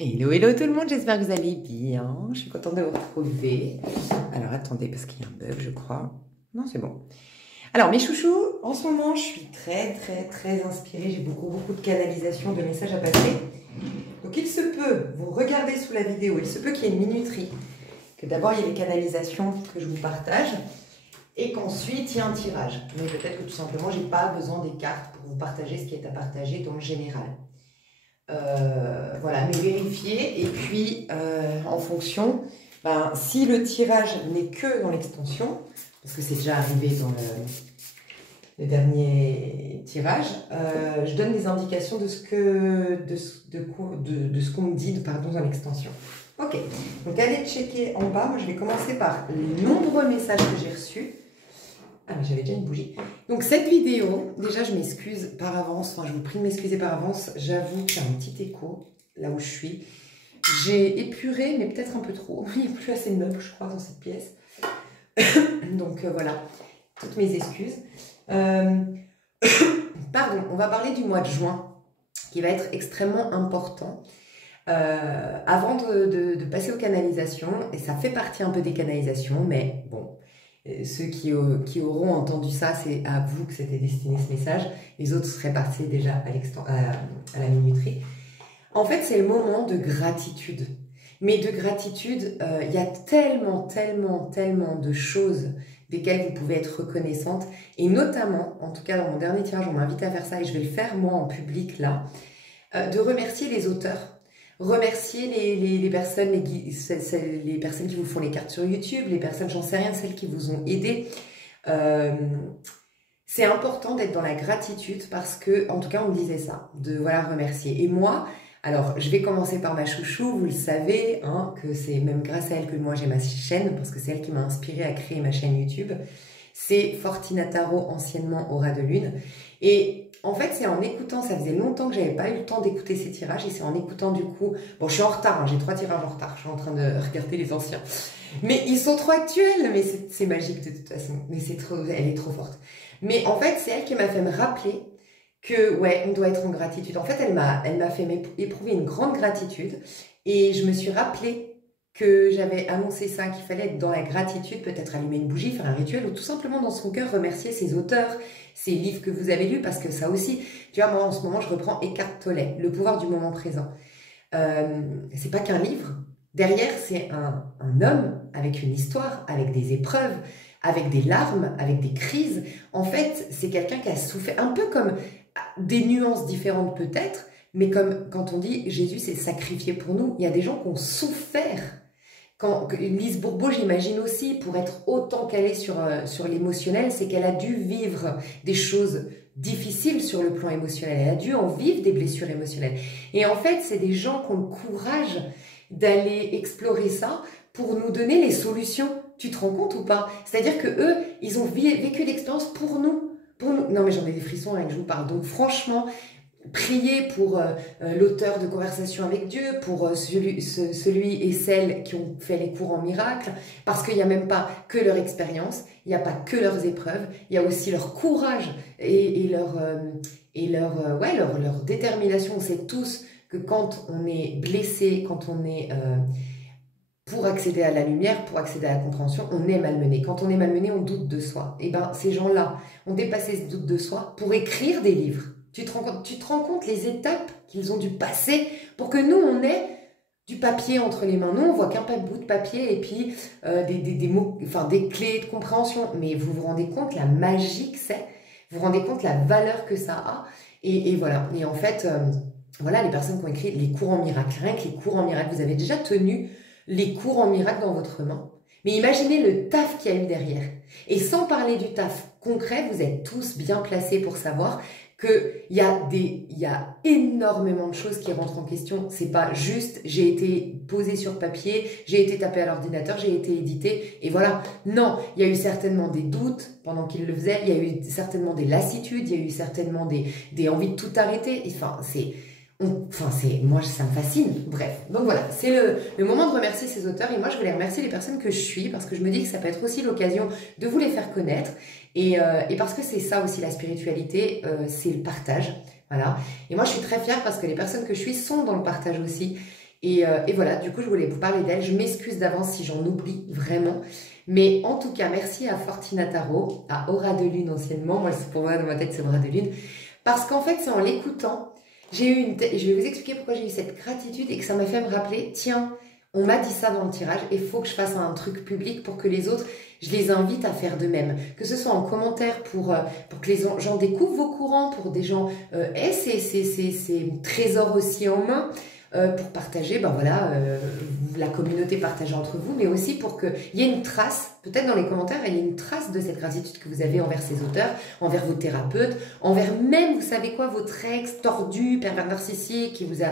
Hello, hello tout le monde, j'espère que vous allez bien. Je suis contente de vous retrouver. Alors attendez, parce qu'il y a un bug, je crois. Non, c'est bon. Alors mes chouchous, en ce moment, je suis très inspirée. J'ai beaucoup de canalisation, de messages à passer. Donc il se peut, vous regardez sous la vidéo, il se peut qu'il y ait une minuterie. Que d'abord il y ait les canalisations que je vous partage. Et qu'ensuite il y a un tirage. Mais peut-être que tout simplement, j'ai pas besoin des cartes pour vous partager ce qui est à partager dans le général. Voilà, mais vérifier. Et puis, en fonction, si le tirage n'est que dans l'extension, parce que c'est déjà arrivé dans le dernier tirage, je donne des indications de ce qu'on me dit dans l'extension. Ok, donc allez checker en bas. Moi, je vais commencer par les nombreux messages que j'ai reçus. Ah, mais j'avais déjà une bougie. Donc, cette vidéo, déjà, je m'excuse par avance. Enfin, je vous prie de m'excuser par avance. J'avoue qu'il y a un petit écho là où je suis. J'ai épuré, mais peut-être un peu trop. Il n'y a plus assez de meubles, je crois, dans cette pièce. Donc, voilà. Toutes mes excuses. Pardon, on va parler du mois de juin, qui va être extrêmement important. Avant de passer aux canalisations, et ça fait partie un peu des canalisations, mais bon... Ceux qui auront entendu ça, c'est à vous que c'était destiné ce message. Les autres seraient partis déjà à la minuterie. En fait, c'est le moment de gratitude. Mais de gratitude, il y a tellement de choses desquelles vous pouvez être reconnaissante. Et notamment, en tout cas dans mon dernier tirage, on m'invite à faire ça et je vais le faire moi en public là, de remercier les auteurs. Remercier les personnes, les personnes qui vous font les cartes sur YouTube, les personnes, j'en sais rien, celles qui vous ont aidé. C'est important d'être dans la gratitude parce que, en tout cas, on me disait ça, de voilà, remercier. Et moi, alors, je vais commencer par ma chouchou, vous le savez, hein, que c'est même grâce à elle que moi j'ai ma chaîne, parce que c'est elle qui m'a inspirée à créer ma chaîne YouTube. C'est Fortina Tarot, anciennement Aura de Lune. Et en fait, c'est en écoutant, ça faisait longtemps que j'avais pas eu le temps d'écouter ces tirages, et c'est en écoutant du coup, bon je suis en retard, hein, j'ai 3 tirages en retard, je suis en train de regarder les anciens, mais ils sont trop actuels, mais c'est magique de toute façon, mais c'est trop, elle est trop forte. Mais en fait, c'est elle qui m'a fait me rappeler que ouais, on doit être en gratitude. En fait, elle m'a fait éprouver une grande gratitude, et je me suis rappelé que j'avais annoncé ça, qu'il fallait être dans la gratitude, peut-être allumer une bougie, faire un rituel, ou tout simplement dans son cœur remercier ses auteurs, ces livres que vous avez lus, parce que ça aussi, tu vois, moi en ce moment je reprends Eckhart Tolle, Le pouvoir du moment présent. C'est pas qu'un livre, derrière c'est un homme avec une histoire, avec des épreuves, avec des larmes, avec des crises. En fait, c'est quelqu'un qui a souffert, un peu comme des nuances différentes peut-être, mais comme quand on dit Jésus s'est sacrifié pour nous, il y a des gens qui ont souffert. Quand Lise Bourbeau, j'imagine aussi, pour être autant calée sur l'émotionnel, c'est qu'elle a dû vivre des choses difficiles sur le plan émotionnel. Elle a dû en vivre des blessures émotionnelles. Et en fait, c'est des gens qui ont le courage d'aller explorer ça pour nous donner les solutions. Tu te rends compte ou pas? C'est-à-dire que eux, ils ont vécu l'expérience pour nous. Non mais j'en ai des frissons avec que je vous parle. Donc franchement... Priez pour l'auteur de Conversation avec Dieu, pour celui et celle qui ont fait les cours en miracle, parce qu'il n'y a même pas que leur expérience, il n'y a pas que leurs épreuves, il y a aussi leur courage et leur détermination. On sait tous que quand on est blessé, quand on est... pour accéder à la lumière, pour accéder à la compréhension, on est malmené. Quand on est malmené, on doute de soi. Et bien, ces gens-là ont dépassé ce doute de soi pour écrire des livres. Tu te rends compte les étapes qu'ils ont dû passer pour que nous, on ait du papier entre les mains. Nous, on voit qu'un bout de papier et puis des mots, enfin des clés de compréhension. Mais vous vous rendez compte la magie que c'est? Vous vous rendez compte la valeur que ça a? Et voilà. Et en fait, voilà les personnes qui ont écrit les cours en miracle. Rien que les cours en miracle, vous avez déjà tenu les cours en miracle dans votre main. Mais imaginez le taf qu'il y a eu derrière. Et sans parler du taf concret, vous êtes tous bien placés pour savoir qu'il y a énormément de choses qui rentrent en question. C'est pas juste j'ai été posé sur papier, j'ai été tapé à l'ordinateur, j'ai été édité et voilà. Non, il y a eu certainement des doutes pendant qu'il le faisait, il y a eu certainement des lassitudes, il y a eu certainement des envies de tout arrêter. Moi, ça me fascine. Bref, donc voilà, c'est le moment de remercier ces auteurs. Et moi, je voulais remercier les personnes que je suis parce que je me dis que ça peut être aussi l'occasion de vous les faire connaître. Et parce que c'est ça aussi la spiritualité, c'est le partage. Voilà. Et moi, je suis très fière parce que les personnes que je suis sont dans le partage aussi. Et voilà, du coup, je voulais vous parler d'elle. Je m'excuse d'avance si j'en oublie, vraiment. Mais en tout cas, merci à Fortina Tarot, à Aura de Lune anciennement. Moi, pour moi, dans ma tête, c'est Aura de Lune. Parce qu'en fait, c'est en l'écoutant, j'ai eu je vais vous expliquer pourquoi j'ai eu cette gratitude et que ça m'a fait me rappeler, tiens, on m'a dit ça dans le tirage, et il faut que je fasse un truc public pour que les autres, je les invite à faire de même. Que ce soit en commentaire pour que les gens découvrent vos courants, pour des gens aient ces trésors aussi en main, pour partager, ben voilà, la communauté partagée entre vous, mais aussi pour qu'il y ait une trace, peut-être dans les commentaires, il y a une trace de cette gratitude que vous avez envers ces auteurs, envers vos thérapeutes, envers même, vous savez quoi, votre ex tordu, pervers narcissique, qui vous a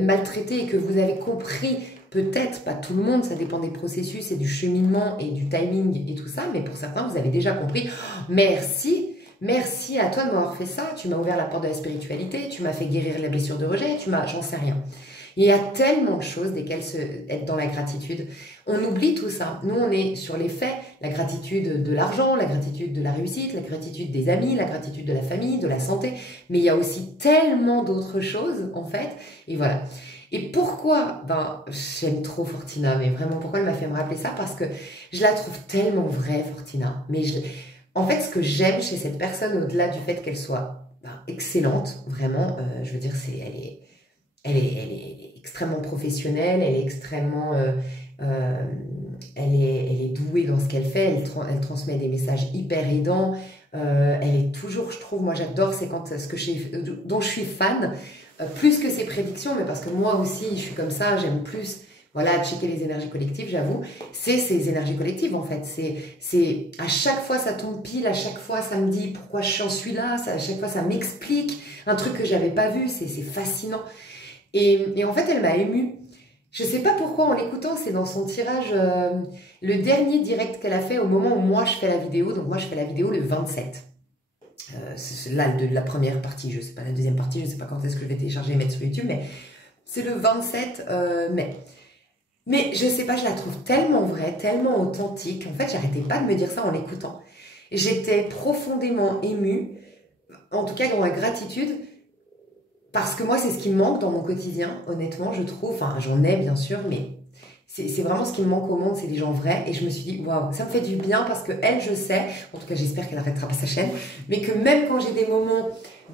maltraité et que vous avez compris. Peut-être, pas tout le monde, ça dépend des processus et du cheminement et du timing et tout ça, mais pour certains, vous avez déjà compris. Oh, merci à toi de m'avoir fait ça, tu m'as ouvert la porte de la spiritualité, tu m'as fait guérir la blessure de rejet, j'en sais rien. Il y a tellement de choses desquelles être dans la gratitude. On oublie tout ça. Nous, on est sur les faits, la gratitude de l'argent, la gratitude de la réussite, la gratitude des amis, la gratitude de la famille, de la santé, mais il y a aussi tellement d'autres choses, en fait, et voilà. Et pourquoi? Ben, j'aime trop Fortina, mais vraiment, pourquoi elle m'a fait me rappeler ça? Parce que je la trouve tellement vraie, Fortina. Mais en fait, ce que j'aime chez cette personne, au-delà du fait qu'elle soit excellente, vraiment, je veux dire, elle est extrêmement professionnelle, elle est extrêmement... elle est douée dans ce qu'elle fait, elle transmet des messages hyper aidants, elle est toujours, je trouve, moi j'adore, c'est quand dont je suis fan, plus que ses prédictions, mais parce que moi aussi, je suis comme ça, j'aime plus, voilà, checker les énergies collectives, j'avoue, c'est ces énergies collectives, en fait. C'est à chaque fois, ça tombe pile, à chaque fois, ça me dit pourquoi j'en suis là, à chaque fois, ça m'explique un truc que j'avais pas vu, c'est fascinant. Et en fait, elle m'a émue. Je sais pas pourquoi, en l'écoutant, c'est dans son tirage, le dernier direct qu'elle a fait au moment où moi, je fais la vidéo, donc moi, je fais la vidéo le 27. C'est là de la première partie, je sais pas la deuxième partie, je sais pas quand est-ce que je vais télécharger et mettre sur YouTube, mais c'est le 27 mai. Mais je sais pas, je la trouve tellement vraie, tellement authentique. En fait, j'arrêtais pas de me dire ça en l'écoutant. J'étais profondément émue, en tout cas dans la gratitude, parce que moi, c'est ce qui me manque dans mon quotidien, honnêtement, je trouve. Enfin, j'en ai bien sûr, mais c'est vraiment ce qui me manque au monde, c'est des gens vrais. Et je me suis dit, waouh, ça me fait du bien parce que elle, je sais, en tout cas, j'espère qu'elle arrêtera pas sa chaîne, mais que même quand j'ai des moments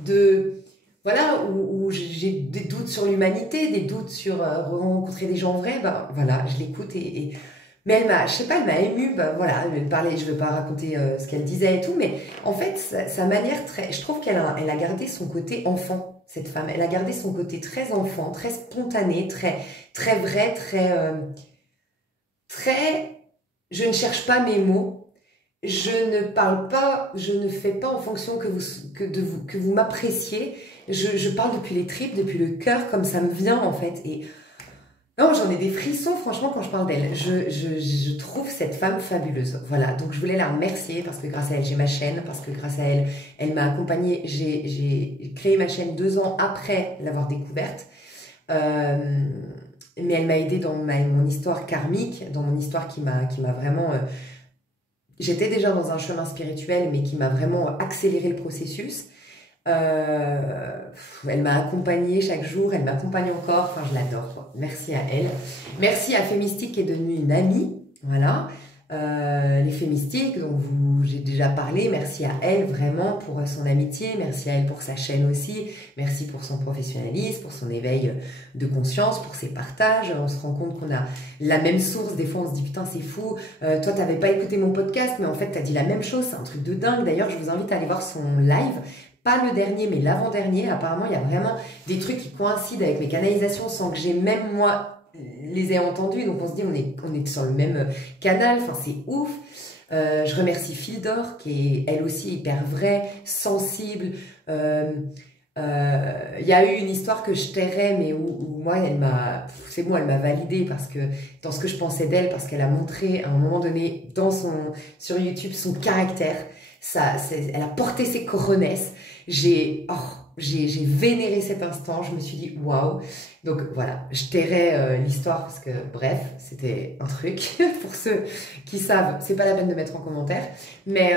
de, voilà, où j'ai des doutes sur l'humanité, des doutes sur rencontrer des gens vrais, ben voilà, je l'écoute mais elle m'a, je sais pas, elle m'a émue, ben voilà, elle parlait, je veux pas raconter ce qu'elle disait et tout, mais en fait, sa manière je trouve qu'elle elle a gardé son côté enfant, cette femme, elle a gardé son côté très enfant, très spontané, très vrai, je ne cherche pas mes mots, je ne parle pas, je ne fais pas en fonction que vous m'appréciez, je parle depuis les tripes, depuis le cœur, comme ça me vient en fait, et non, j'en ai des frissons, franchement, quand je parle d'elle. Je trouve cette femme fabuleuse. Voilà, donc je voulais la remercier parce que grâce à elle, j'ai ma chaîne, parce que grâce à elle, elle m'a accompagnée. J'ai créé ma chaîne 2 ans après l'avoir découverte. Mais elle m'a aidée dans mon histoire karmique, dans mon histoire qui m'a vraiment... J'étais déjà dans un chemin spirituel, mais qui m'a vraiment accéléré le processus. Elle m'a accompagnée chaque jour, elle m'accompagne encore, enfin je l'adore quoi. Merci à elle. Merci à Fémystique qui est devenue une amie, voilà. Les Fémystiques dont j'ai déjà parlé, merci à elle vraiment pour son amitié, merci à elle pour sa chaîne aussi, merci pour son professionnalisme, pour son éveil de conscience, pour ses partages. On se rend compte qu'on a la même source, des fois on se dit putain c'est fou, toi t'avais pas écouté mon podcast mais en fait t'as dit la même chose, c'est un truc de dingue. D'ailleurs je vous invite à aller voir son live. Pas le dernier, mais l'avant-dernier. Apparemment, il y a vraiment des trucs qui coïncident avec mes canalisations sans que j'ai même moi les ai entendus. Donc, on se dit, on est sur le même canal. Enfin, c'est ouf. Je remercie Fildor, qui est elle aussi hyper vraie, sensible. Il y a eu une histoire que je tairais, mais où moi, elle m'a validée parce que dans ce que je pensais d'elle, parce qu'elle a montré à un moment donné sur YouTube son caractère. Elle a porté ses coronesses. J'ai vénéré cet instant. Je me suis dit waouh. Donc voilà, je tairai l'histoire parce que bref, c'était un truc pour ceux qui savent. C'est pas la peine de mettre en commentaire, mais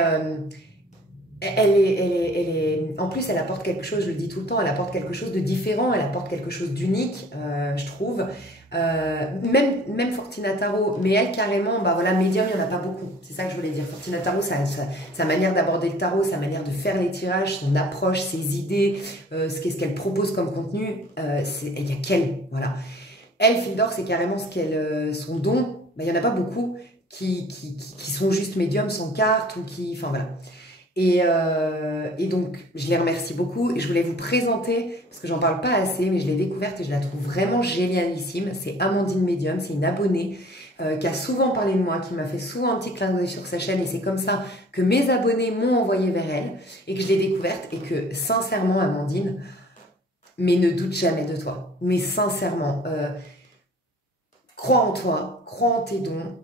En plus, elle apporte quelque chose, je le dis tout le temps, elle apporte quelque chose de différent, elle apporte quelque chose d'unique, je trouve. Même Fortina Tarot, mais elle carrément, bah voilà, médium, il n'y en a pas beaucoup. C'est ça que je voulais dire. Fortina Tarot, sa manière d'aborder le tarot, sa manière de faire les tirages, son approche, ses idées, ce qu'elle propose comme contenu, il n'y a qu'elle, voilà. Elle, Fil d'Or, c'est carrément son don. Bah, il n'y en a pas beaucoup qui sont juste médiums sans carte ou qui, enfin voilà. Et donc, je les remercie beaucoup et je voulais vous présenter, parce que j'en parle pas assez, mais je l'ai découverte et je la trouve vraiment génialissime. C'est Amandine Medium, c'est une abonnée qui a souvent parlé de moi, qui m'a fait souvent un petit clin d'œil sur sa chaîne et c'est comme ça que mes abonnés m'ont envoyé vers elle et que je l'ai découverte et que sincèrement, Amandine, mais ne doute jamais de toi. Mais sincèrement, crois en toi, crois en tes dons,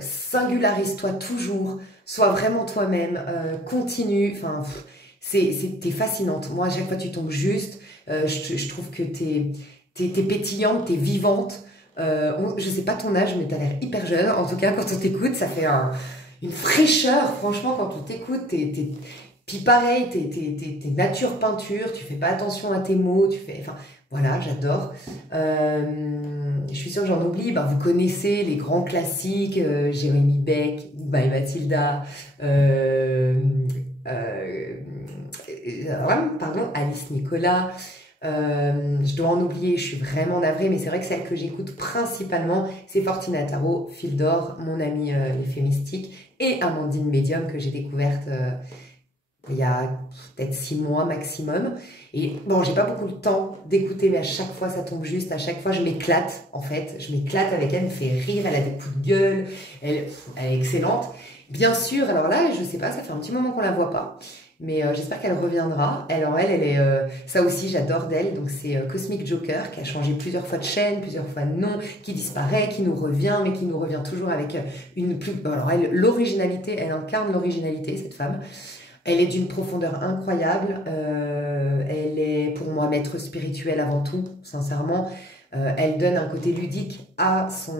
singularise-toi toujours, sois vraiment toi-même, continue, enfin, t'es fascinante. Moi, à chaque fois, tu tombes juste, je trouve que t'es pétillante, t'es vivante. Je sais pas ton âge, mais t'as l'air hyper jeune. En tout cas, quand on t'écoute, ça fait une fraîcheur, franchement, quand on t'écoute, puis pareil, t'es nature peinture, tu fais pas attention à tes mots, enfin, voilà, j'adore. Je suis sûre que j'en oublie. Ben, vous connaissez les grands classiques, Jérémy Beck, By Mathilda, pardon, Alice Nicolas. Je dois en oublier, je suis vraiment navrée, mais c'est vrai que celle que j'écoute principalement, c'est Fortina Tarot, Fil d'Or, mon amie l'effet mystique, et Amandine Medium que j'ai découverte il y a peut-être 6 mois maximum. Et bon, j'ai pas beaucoup de temps d'écouter, mais à chaque fois ça tombe juste, à chaque fois je m'éclate en fait. Je m'éclate avec elle, elle me fait rire, elle a des coups de gueule, elle est excellente. Bien sûr, alors là, je sais pas, ça fait un petit moment qu'on la voit pas. Mais j'espère qu'elle reviendra. Elle est... ça aussi, j'adore d'elle. Donc, c'est Cosmic Joker qui a changé plusieurs fois de chaîne, plusieurs fois de nom, qui disparaît, qui nous revient, mais qui nous revient toujours avec une plus... Alors, l'originalité, elle incarne l'originalité, cette femme. Elle est d'une profondeur incroyable. Elle est, pour moi, maître spirituel avant tout, sincèrement. Elle donne un côté ludique à son...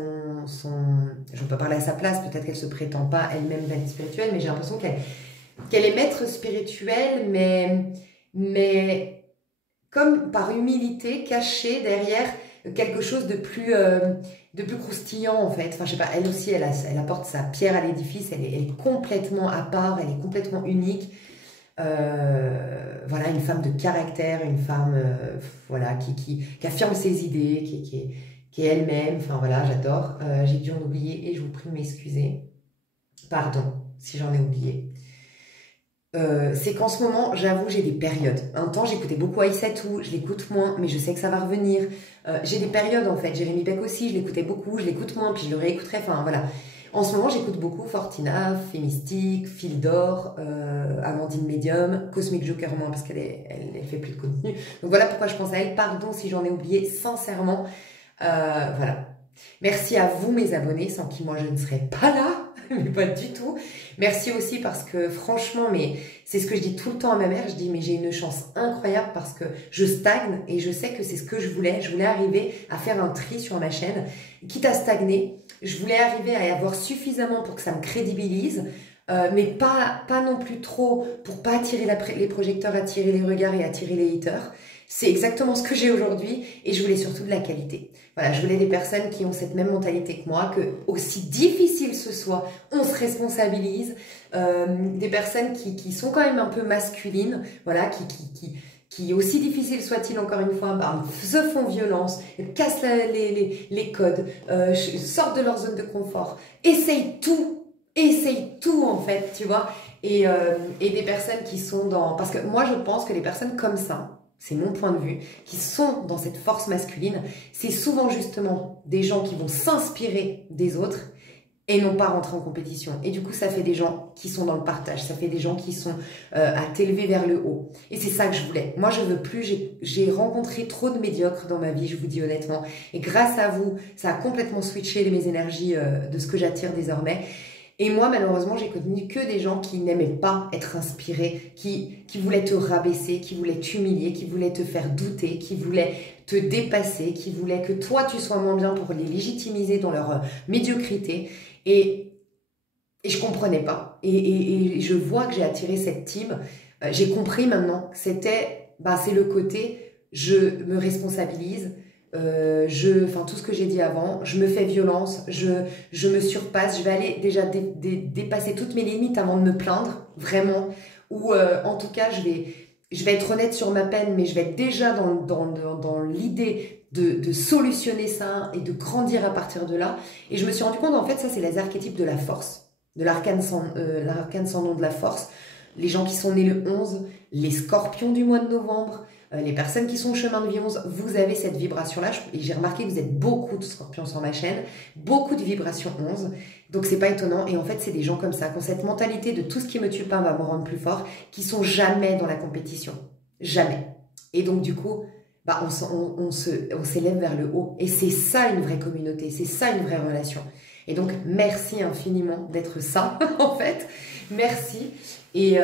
Je ne peux pas parler à sa place, peut-être qu'elle ne se prétend pas elle-même maître spirituelle, mais j'ai l'impression qu'elle est maître spirituelle, mais comme par humilité, cachée derrière quelque chose de plus croustillant, en fait. Enfin, je sais pas, elle aussi, elle apporte sa pierre à l'édifice, elle est complètement à part, elle est complètement unique. Voilà, une femme de caractère, une femme voilà, qui affirme ses idées, qui est elle-même. Enfin, voilà, j'adore. J'ai dû en oublier et je vous prie de m'excuser. Pardon si j'en ai oublié. C'est qu'en ce moment, j'avoue, j'ai des périodes. Un temps, j'écoutais beaucoup Aïssatou, je l'écoute moins, mais je sais que ça va revenir. J'ai des périodes, en fait. Jérémy Beck aussi, je l'écoutais beaucoup, je l'écoute moins, puis je le réécouterai. Enfin, voilà. En ce moment, j'écoute beaucoup Fortina, Fémystique, Fil d'Or, Amandine Medium, Cosmic Joker moins, parce qu'elle fait plus de contenu. Donc voilà pourquoi je pense à elle. Pardon si j'en ai oublié, sincèrement. Voilà. Merci à vous, mes abonnés, sans qui moi je ne serais pas là, mais pas du tout. Merci aussi parce que franchement, mais c'est ce que je dis tout le temps à ma mère, je dis mais j'ai une chance incroyable parce que je stagne et je sais que c'est ce que je voulais. Je voulais arriver à faire un tri sur ma chaîne, quitte à stagner. Je voulais arriver à y avoir suffisamment pour que ça me crédibilise, mais pas non plus trop pour pas attirer les projecteurs, attirer les regards et attirer les haters. C'est exactement ce que j'ai aujourd'hui et je voulais surtout de la qualité. Voilà, je voulais des personnes qui ont cette même mentalité que moi, que aussi difficile ce soit, on se responsabilise. Des personnes qui sont quand même un peu masculines, voilà, qui aussi difficile soit-il encore une fois, bah, se font violence, cassent les codes, sortent de leur zone de confort, essayent tout en fait, tu vois. Et des personnes qui sont dans... Parce que moi je pense que les personnes comme ça, c'est mon point de vue, qui sont dans cette force masculine, c'est souvent justement des gens qui vont s'inspirer des autres et non pas rentrer en compétition. Et du coup, ça fait des gens qui sont dans le partage, ça fait des gens qui sont à t'élever vers le haut. Et c'est ça que je voulais. Moi, je veux plus, j'ai rencontré trop de médiocres dans ma vie, je vous dis honnêtement. Et grâce à vous, ça a complètement switché mes énergies de ce que j'attire désormais. Et moi, malheureusement, j'ai connu que des gens qui n'aimaient pas être inspirés, qui voulaient te rabaisser, qui voulaient t'humilier, qui voulaient te faire douter, qui voulaient te dépasser, qui voulaient que toi, tu sois moins bien pour les légitimiser dans leur médiocrité. Et Et je comprenais pas. Et je vois que j'ai attiré cette team. J'ai compris maintenant que c'était, bah, c'est le côté, je me responsabilise, enfin tout ce que j'ai dit avant, je me fais violence, je me surpasse, je vais aller déjà dépasser toutes mes limites avant de me plaindre, vraiment. Ou en tout cas, je vais être honnête sur ma peine, mais je vais être déjà dans l'idée de solutionner ça et de grandir à partir de là. Et je me suis rendu compte, en fait, ça c'est les archétypes de la force, de l'arcane sans nom de la force. Les gens qui sont nés le 11, les scorpions du mois de novembre, les personnes qui sont au chemin de vie 11, vous avez cette vibration-là. Et j'ai remarqué que vous êtes beaucoup de scorpions sur ma chaîne, beaucoup de vibrations 11. Donc c'est pas étonnant. Et en fait, c'est des gens comme ça, qui ont cette mentalité de tout ce qui me tue pas va me rendre plus fort, qui sont jamais dans la compétition. Jamais. Et donc du coup, bah, on s'élève vers le haut. Et c'est ça une vraie communauté, c'est ça une vraie relation. Et donc, merci infiniment d'être ça, en fait. Merci. Et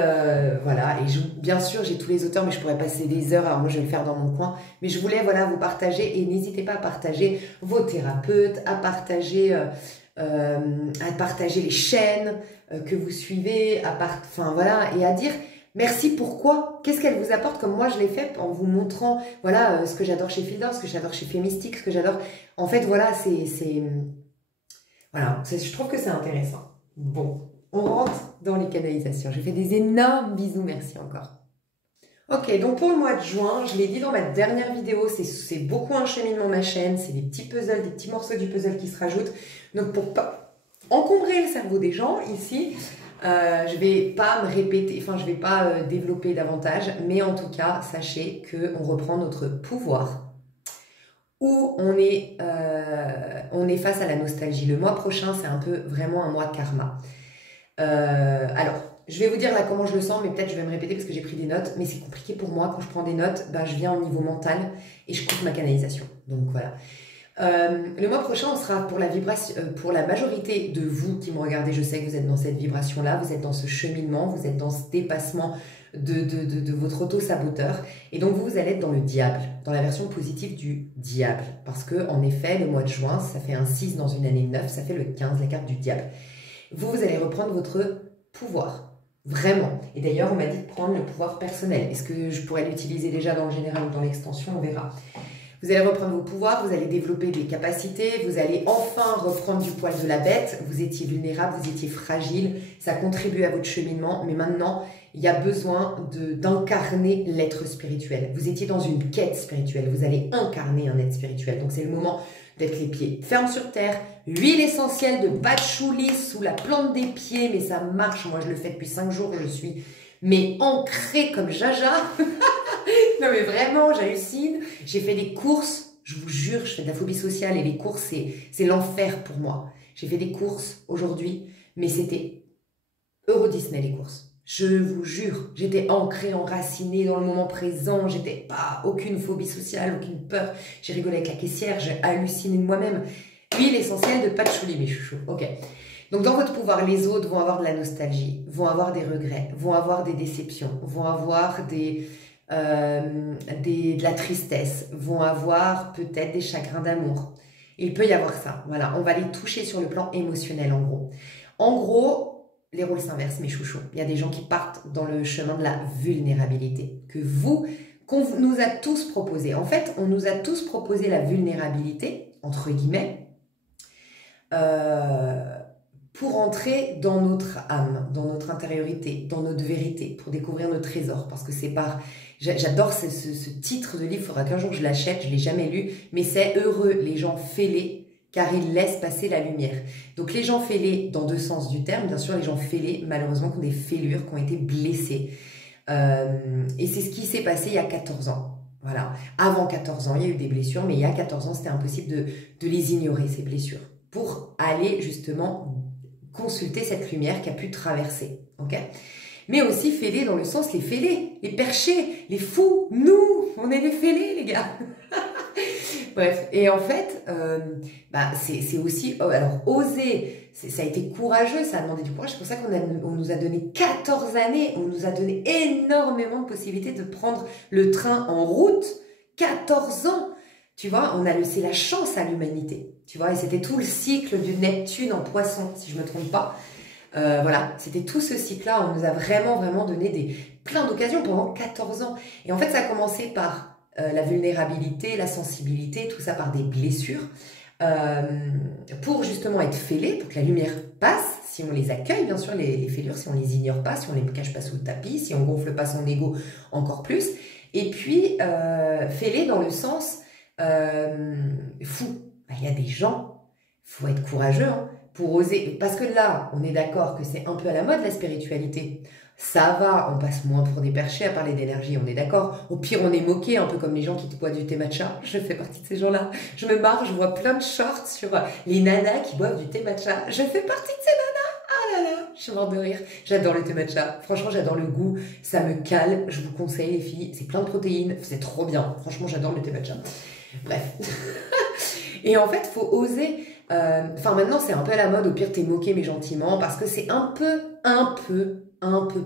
voilà, et bien sûr, j'ai tous les auteurs, mais je pourrais passer des heures, alors moi je vais le faire dans mon coin, mais je voulais voilà, vous partager, et n'hésitez pas à partager vos thérapeutes, à partager les chaînes que vous suivez, enfin voilà, et à dire merci pourquoi, qu'est-ce qu'elle vous apporte, comme moi je l'ai fait en vous montrant, voilà, ce que j'adore chez Fildor, ce que j'adore chez Fémystique, ce que j'adore, en fait voilà, voilà, je trouve que c'est intéressant. Bon. On rentre dans les canalisations. Je fais des énormes bisous, merci encore. Ok, donc pour le mois de juin, je l'ai dit dans ma dernière vidéo, c'est beaucoup un cheminement ma chaîne, c'est des petits puzzles, des petits morceaux du puzzle qui se rajoutent. Donc pour pas encombrer le cerveau des gens ici, je vais pas me répéter, enfin je vais pas développer davantage, mais en tout cas, sachez qu'on reprend notre pouvoir. Où on est face à la nostalgie. Le mois prochain, c'est un peu vraiment un mois karma. Alors, je vais vous dire là comment je le sens, mais peut-être je vais me répéter parce que j'ai pris des notes, mais c'est compliqué pour moi. Quand je prends des notes, ben, je viens au niveau mental et je coupe ma canalisation. Donc voilà. Le mois prochain, on sera pour la majorité de vous qui me regardez, je sais que vous êtes dans cette vibration-là, vous êtes dans ce cheminement, vous êtes dans ce dépassement de votre auto-saboteur. Et donc vous allez être dans le diable, dans la version positive du diable. Parce que en effet, le mois de juin, ça fait un 6 dans une année 9, ça fait le 15, la carte du diable. Vous allez reprendre votre pouvoir, vraiment. Et d'ailleurs, on m'a dit de prendre le pouvoir personnel. Est-ce que je pourrais l'utiliser déjà dans le général ou dans l'extension? On verra. Vous allez reprendre vos pouvoirs, vous allez développer des capacités, vous allez enfin reprendre du poil de la bête. Vous étiez vulnérable, vous étiez fragile, ça contribue à votre cheminement. Mais maintenant, il y a besoin d'incarner l'être spirituel. Vous étiez dans une quête spirituelle, vous allez incarner un être spirituel. Donc c'est le moment d'être les pieds fermes sur terre, huile essentielle de patchouli sous la plante des pieds, mais ça marche, moi je le fais depuis 5 jours, je suis ancrée comme Jaja. Non mais vraiment, j'hallucine. J'ai fait des courses, je vous jure, je fais de la phobie sociale et les courses c'est l'enfer pour moi. J'ai fait des courses aujourd'hui, mais c'était Euro Disney les courses. Je vous jure, j'étais ancrée, enracinée dans le moment présent, j'étais pas aucune phobie sociale, aucune peur. J'ai rigolé avec la caissière, j'ai halluciné de moi-même. Huile essentielle de patchouli, mes chouchous. Ok. Donc dans votre pouvoir, les autres vont avoir de la nostalgie, vont avoir des regrets, vont avoir des déceptions, vont avoir de la tristesse, vont avoir peut-être des chagrins d'amour. Il peut y avoir ça. Voilà, on va les toucher sur le plan émotionnel en gros. En gros, les rôles s'inversent, mes chouchous. Il y a des gens qui partent dans le chemin de la vulnérabilité, qu'on nous a tous proposé. En fait, on nous a tous proposé la vulnérabilité, entre guillemets, pour entrer dans notre âme, dans notre intériorité, dans notre vérité, pour découvrir nos trésors. Parce que c'est par... J'adore ce titre de livre, il faudra qu'un jour je l'achète, je ne l'ai jamais lu, mais c'est « Heureux les gens fêlés » car ils laissent passer la lumière. Donc les gens fêlés, dans 2 sens du terme, bien sûr les gens fêlés, malheureusement, qui ont des fêlures, qui ont été blessés. Et c'est ce qui s'est passé il y a 14 ans. Voilà. Avant 14 ans, il y a eu des blessures, mais il y a 14 ans, c'était impossible de les ignorer, ces blessures, pour aller justement consulter cette lumière qui a pu traverser. Okay, mais aussi fêlés dans le sens les fêlés, les perchés, les fous, nous, on est les fêlés, les gars. Bref, et en fait, c'est aussi, alors oser, ça a été courageux, ça a demandé du courage, c'est pour ça qu'on nous a donné 14 années, on nous a donné énormément de possibilités de prendre le train en route, 14 ans, tu vois, on a laissé la chance à l'humanité, tu vois, et c'était tout le cycle du Neptune en poisson, si je ne me trompe pas. Voilà, c'était tout ce cycle-là. On nous a vraiment donné plein d'occasions pendant 14 ans. Et en fait, ça a commencé par la vulnérabilité, la sensibilité, tout ça par des blessures, euh, pour justement être fêlés, pour que la lumière passe, si on les accueille, bien sûr, les fêlures, si on les ignore pas, si on les cache pas sous le tapis, si on gonfle pas son ego encore plus. Et puis, fêlés dans le sens fou. Ben, il y a des gens, faut être courageux, hein, pour oser, parce que là, on est d'accord que c'est un peu à la mode la spiritualité. Ça va, on passe moins pour des perchés à parler d'énergie, on est d'accord. Au pire, on est moqué, un peu comme les gens qui te boivent du thé matcha. Je fais partie de ces gens-là. Je me marre, je vois plein de shorts sur les nanas qui boivent du thé matcha. Je fais partie de ces nanas. Ah là là, je suis morte de rire. J'adore le thé matcha. Franchement, j'adore le goût. Ça me cale. Je vous conseille, les filles. C'est plein de protéines. C'est trop bien. Franchement, j'adore le thé matcha. Bref. Et en fait, faut oser. Enfin, maintenant, c'est un peu à la mode. Au pire, t'es moqué, mais gentiment, parce que c'est un peu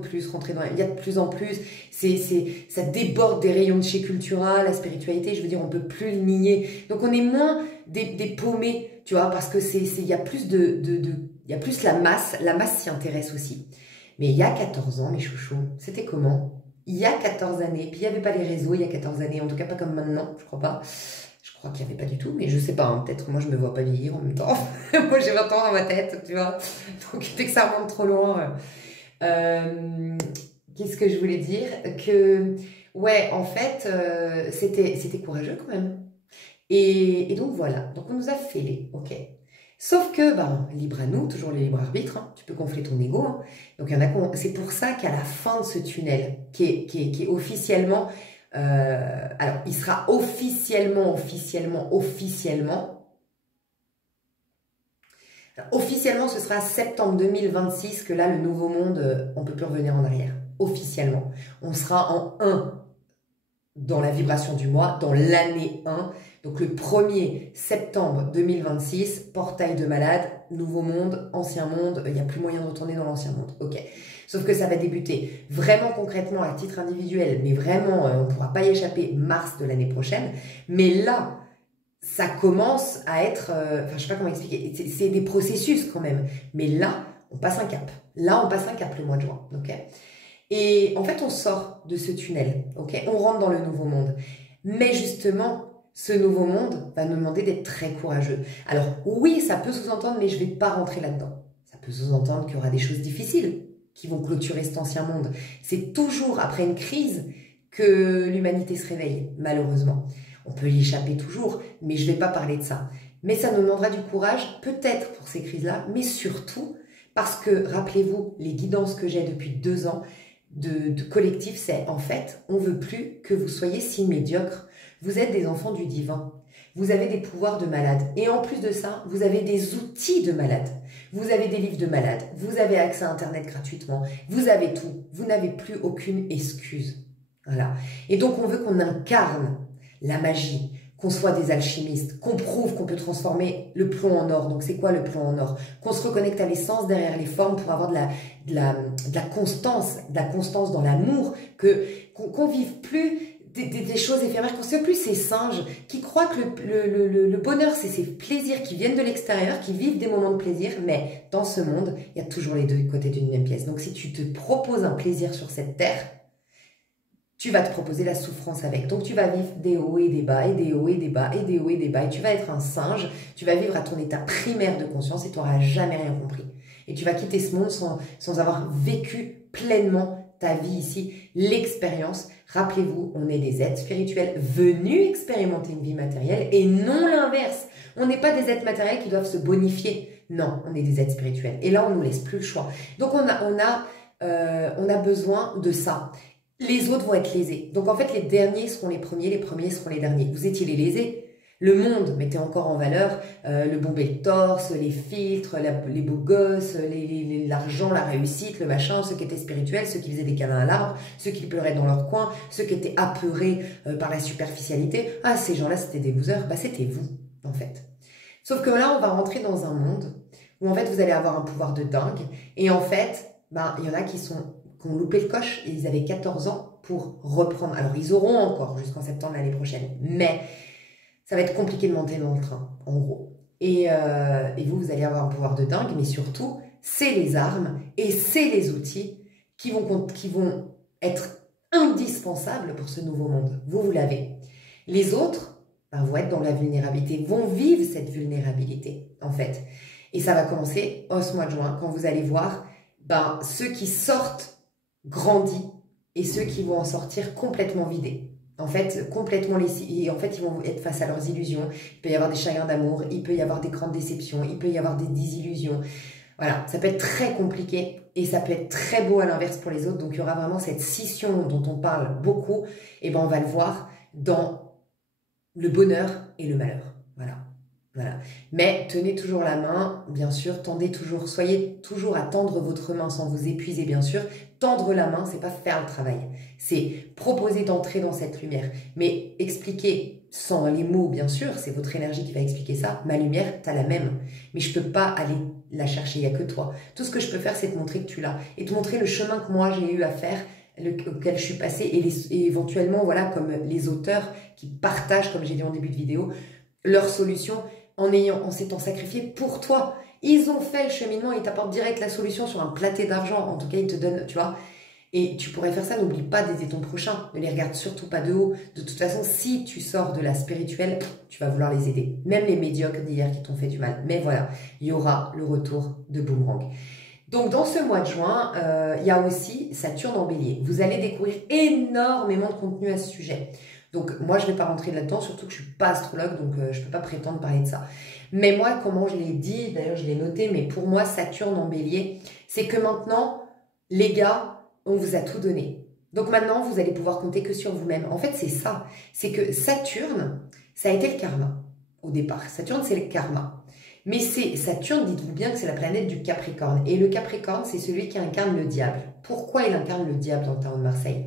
plus rentré dans... Il y a de plus en plus, ça déborde des rayons de chez Cultura, la spiritualité, je veux dire, on peut plus le nier. Donc on est moins des paumés, tu vois, parce que il y a plus il y a plus la masse s'y intéresse aussi. Mais il y a 14 ans, mes chouchous, c'était comment? Il y a 14 années, puis il n'y avait pas les réseaux il y a 14 années, en tout cas pas comme maintenant, je crois pas. Je crois qu'il n'y avait pas du tout, mais je sais pas, hein, peut-être moi je me vois pas vieillir en même temps. Moi j'ai 20 ans dans ma tête, tu vois. Donc dès que ça remonte trop loin... qu'est-ce que je voulais dire? Que, ouais, en fait, c'était courageux quand même. Et donc voilà, donc on nous a fêlés, ok. Sauf que, ben, libre à nous, toujours le libre arbitre, hein, tu peux gonfler ton ego. Hein. Donc il y en a, c'est pour ça qu'à la fin de ce tunnel, qui est officiellement, alors il sera officiellement, officiellement, ce sera septembre 2026 que là, le nouveau monde, on peut plus revenir en arrière. Officiellement. On sera en 1 dans la vibration du mois, dans l'année 1. Donc le 1er septembre 2026, portail de malade, nouveau monde, ancien monde, il n'y a plus moyen de retourner dans l'ancien monde. Ok. Sauf que ça va débuter vraiment concrètement à titre individuel, mais vraiment, on ne pourra pas y échapper mars de l'année prochaine. Mais là, ça commence à être, enfin je sais pas comment expliquer, c'est des processus quand même, mais là on passe un cap, le mois de juin, ok. Et en fait on sort de ce tunnel, ok, on rentre dans le nouveau monde, mais justement ce nouveau monde va nous demander d'être très courageux. Alors oui, ça peut sous-entendre, mais je vais pas rentrer là-dedans, ça peut sous-entendre qu'il y aura des choses difficiles qui vont clôturer cet ancien monde. C'est toujours après une crise que l'humanité se réveille, malheureusement. On peut y échapper toujours, mais je ne vais pas parler de ça. Mais ça nous demandera du courage, peut-être pour ces crises-là, mais surtout parce que, rappelez-vous, les guidances que j'ai depuis 2 ans de collectif, c'est en fait, on ne veut plus que vous soyez si médiocres. Vous êtes des enfants du divin. Vous avez des pouvoirs de malade. Et en plus de ça, vous avez des outils de malade. Vous avez des livres de malade. Vous avez accès à Internet gratuitement. Vous avez tout. Vous n'avez plus aucune excuse. Voilà. Et donc, on veut qu'on incarne la magie, qu'on soit des alchimistes, qu'on prouve qu'on peut transformer le plomb en or. Donc c'est quoi le plomb en or? Qu'on se reconnecte à l'essence derrière les formes pour avoir de la constance dans l'amour, qu'on vive plus des choses éphémères, qu'on ne soit plus ces singes qui croient que le bonheur c'est ces plaisirs qui viennent de l'extérieur, qui vivent des moments de plaisir, mais dans ce monde, il y a toujours les deux côtés d'une même pièce. Donc si tu te proposes un plaisir sur cette terre, tu vas te proposer la souffrance avec. Donc, tu vas vivre des hauts et des bas, et des hauts et des bas, et des hauts et des bas. Et tu vas être un singe, tu vas vivre à ton état primaire de conscience et tu n'auras jamais rien compris. Et tu vas quitter ce monde sans avoir vécu pleinement ta vie ici, l'expérience. Rappelez-vous, on est des êtres spirituels venus expérimenter une vie matérielle et non l'inverse. On n'est pas des êtres matériels qui doivent se bonifier. Non, on est des êtres spirituels. Et là, on ne nous laisse plus le choix. Donc, on a besoin de ça. Les autres vont être lésés. Donc en fait, les derniers seront les premiers seront les derniers. Vous étiez les lésés. Le monde mettait encore en valeur le bon bel torse, les filtres, les beaux gosses, l'argent, la réussite, le machin, ceux qui étaient spirituels, ceux qui faisaient des câlins à l'arbre, ceux qui pleuraient dans leur coin, ceux qui étaient apeurés par la superficialité. Ah, ces gens-là, c'était des losers. Bah, c'était vous, en fait. Sauf que là, on va rentrer dans un monde où en fait, vous allez avoir un pouvoir de dingue. Et en fait, bah, il y en a qui ont loupé le coche et ils avaient 14 ans pour reprendre. Alors, ils auront encore jusqu'en septembre l'année prochaine, mais ça va être compliqué de monter dans le train, en gros. Et vous, vous allez avoir un pouvoir de dingue, mais surtout, c'est les armes et c'est les outils qui vont être indispensables pour ce nouveau monde. Vous l'avez. Les autres, ben, vont être dans la vulnérabilité, vont vivre cette vulnérabilité, en fait. Et ça va commencer en ce mois de juin, quand vous allez voir ben, ceux qui sortent grandis et ceux qui vont en sortir complètement vidés. En fait, complètement laissés. En fait, ils vont être face à leurs illusions. Il peut y avoir des chagrins d'amour, il peut y avoir des grandes déceptions, il peut y avoir des désillusions. Voilà, ça peut être très compliqué et ça peut être très beau à l'inverse pour les autres. Donc, il y aura vraiment cette scission dont on parle beaucoup. Et ben, on va le voir dans le bonheur et le malheur. Voilà. Voilà. Mais tenez toujours la main, bien sûr, tendez toujours, soyez toujours à tendre votre main sans vous épuiser, bien sûr. Tendre la main, c'est pas faire le travail, c'est proposer d'entrer dans cette lumière. Mais expliquer sans les mots, bien sûr, c'est votre énergie qui va expliquer ça. Ma lumière, tu as la même, mais je peux pas aller la chercher, il n'y a que toi. Tout ce que je peux faire, c'est te montrer que tu l'as et te montrer le chemin que moi j'ai eu à faire, auquel je suis passée et éventuellement, voilà, comme les auteurs qui partagent, comme j'ai dit en début de vidéo, leurs solutions en s'étant sacrifiés pour toi. Ils ont fait le cheminement, ils t'apportent direct la solution sur un platé d'argent. En tout cas, ils te donnent, tu vois. Et tu pourrais faire ça, n'oublie pas d'aider ton prochain. Ne les regarde surtout pas de haut. De toute façon, si tu sors de la spirituelle, tu vas vouloir les aider. Même les médiocres d'hier qui t'ont fait du mal. Mais voilà, il y aura le retour de Boomerang. Donc, dans ce mois de juin, il y a aussi Saturne en Bélier. Vous allez découvrir énormément de contenu à ce sujet. Donc, moi, je ne vais pas rentrer là-dedans, surtout que je ne suis pas astrologue, donc je ne peux pas prétendre parler de ça. Mais moi, comment je l'ai dit, d'ailleurs, je l'ai noté, mais pour moi, Saturne en Bélier, c'est que maintenant, les gars, on vous a tout donné. Donc maintenant, vous allez pouvoir compter que sur vous-même. En fait, c'est ça. C'est que Saturne, ça a été le karma au départ. Saturne, c'est le karma. Mais c'est Saturne, dites-vous bien que c'est la planète du Capricorne. Et le Capricorne, c'est celui qui incarne le diable. Pourquoi il incarne le diable dans le tarot de Marseille?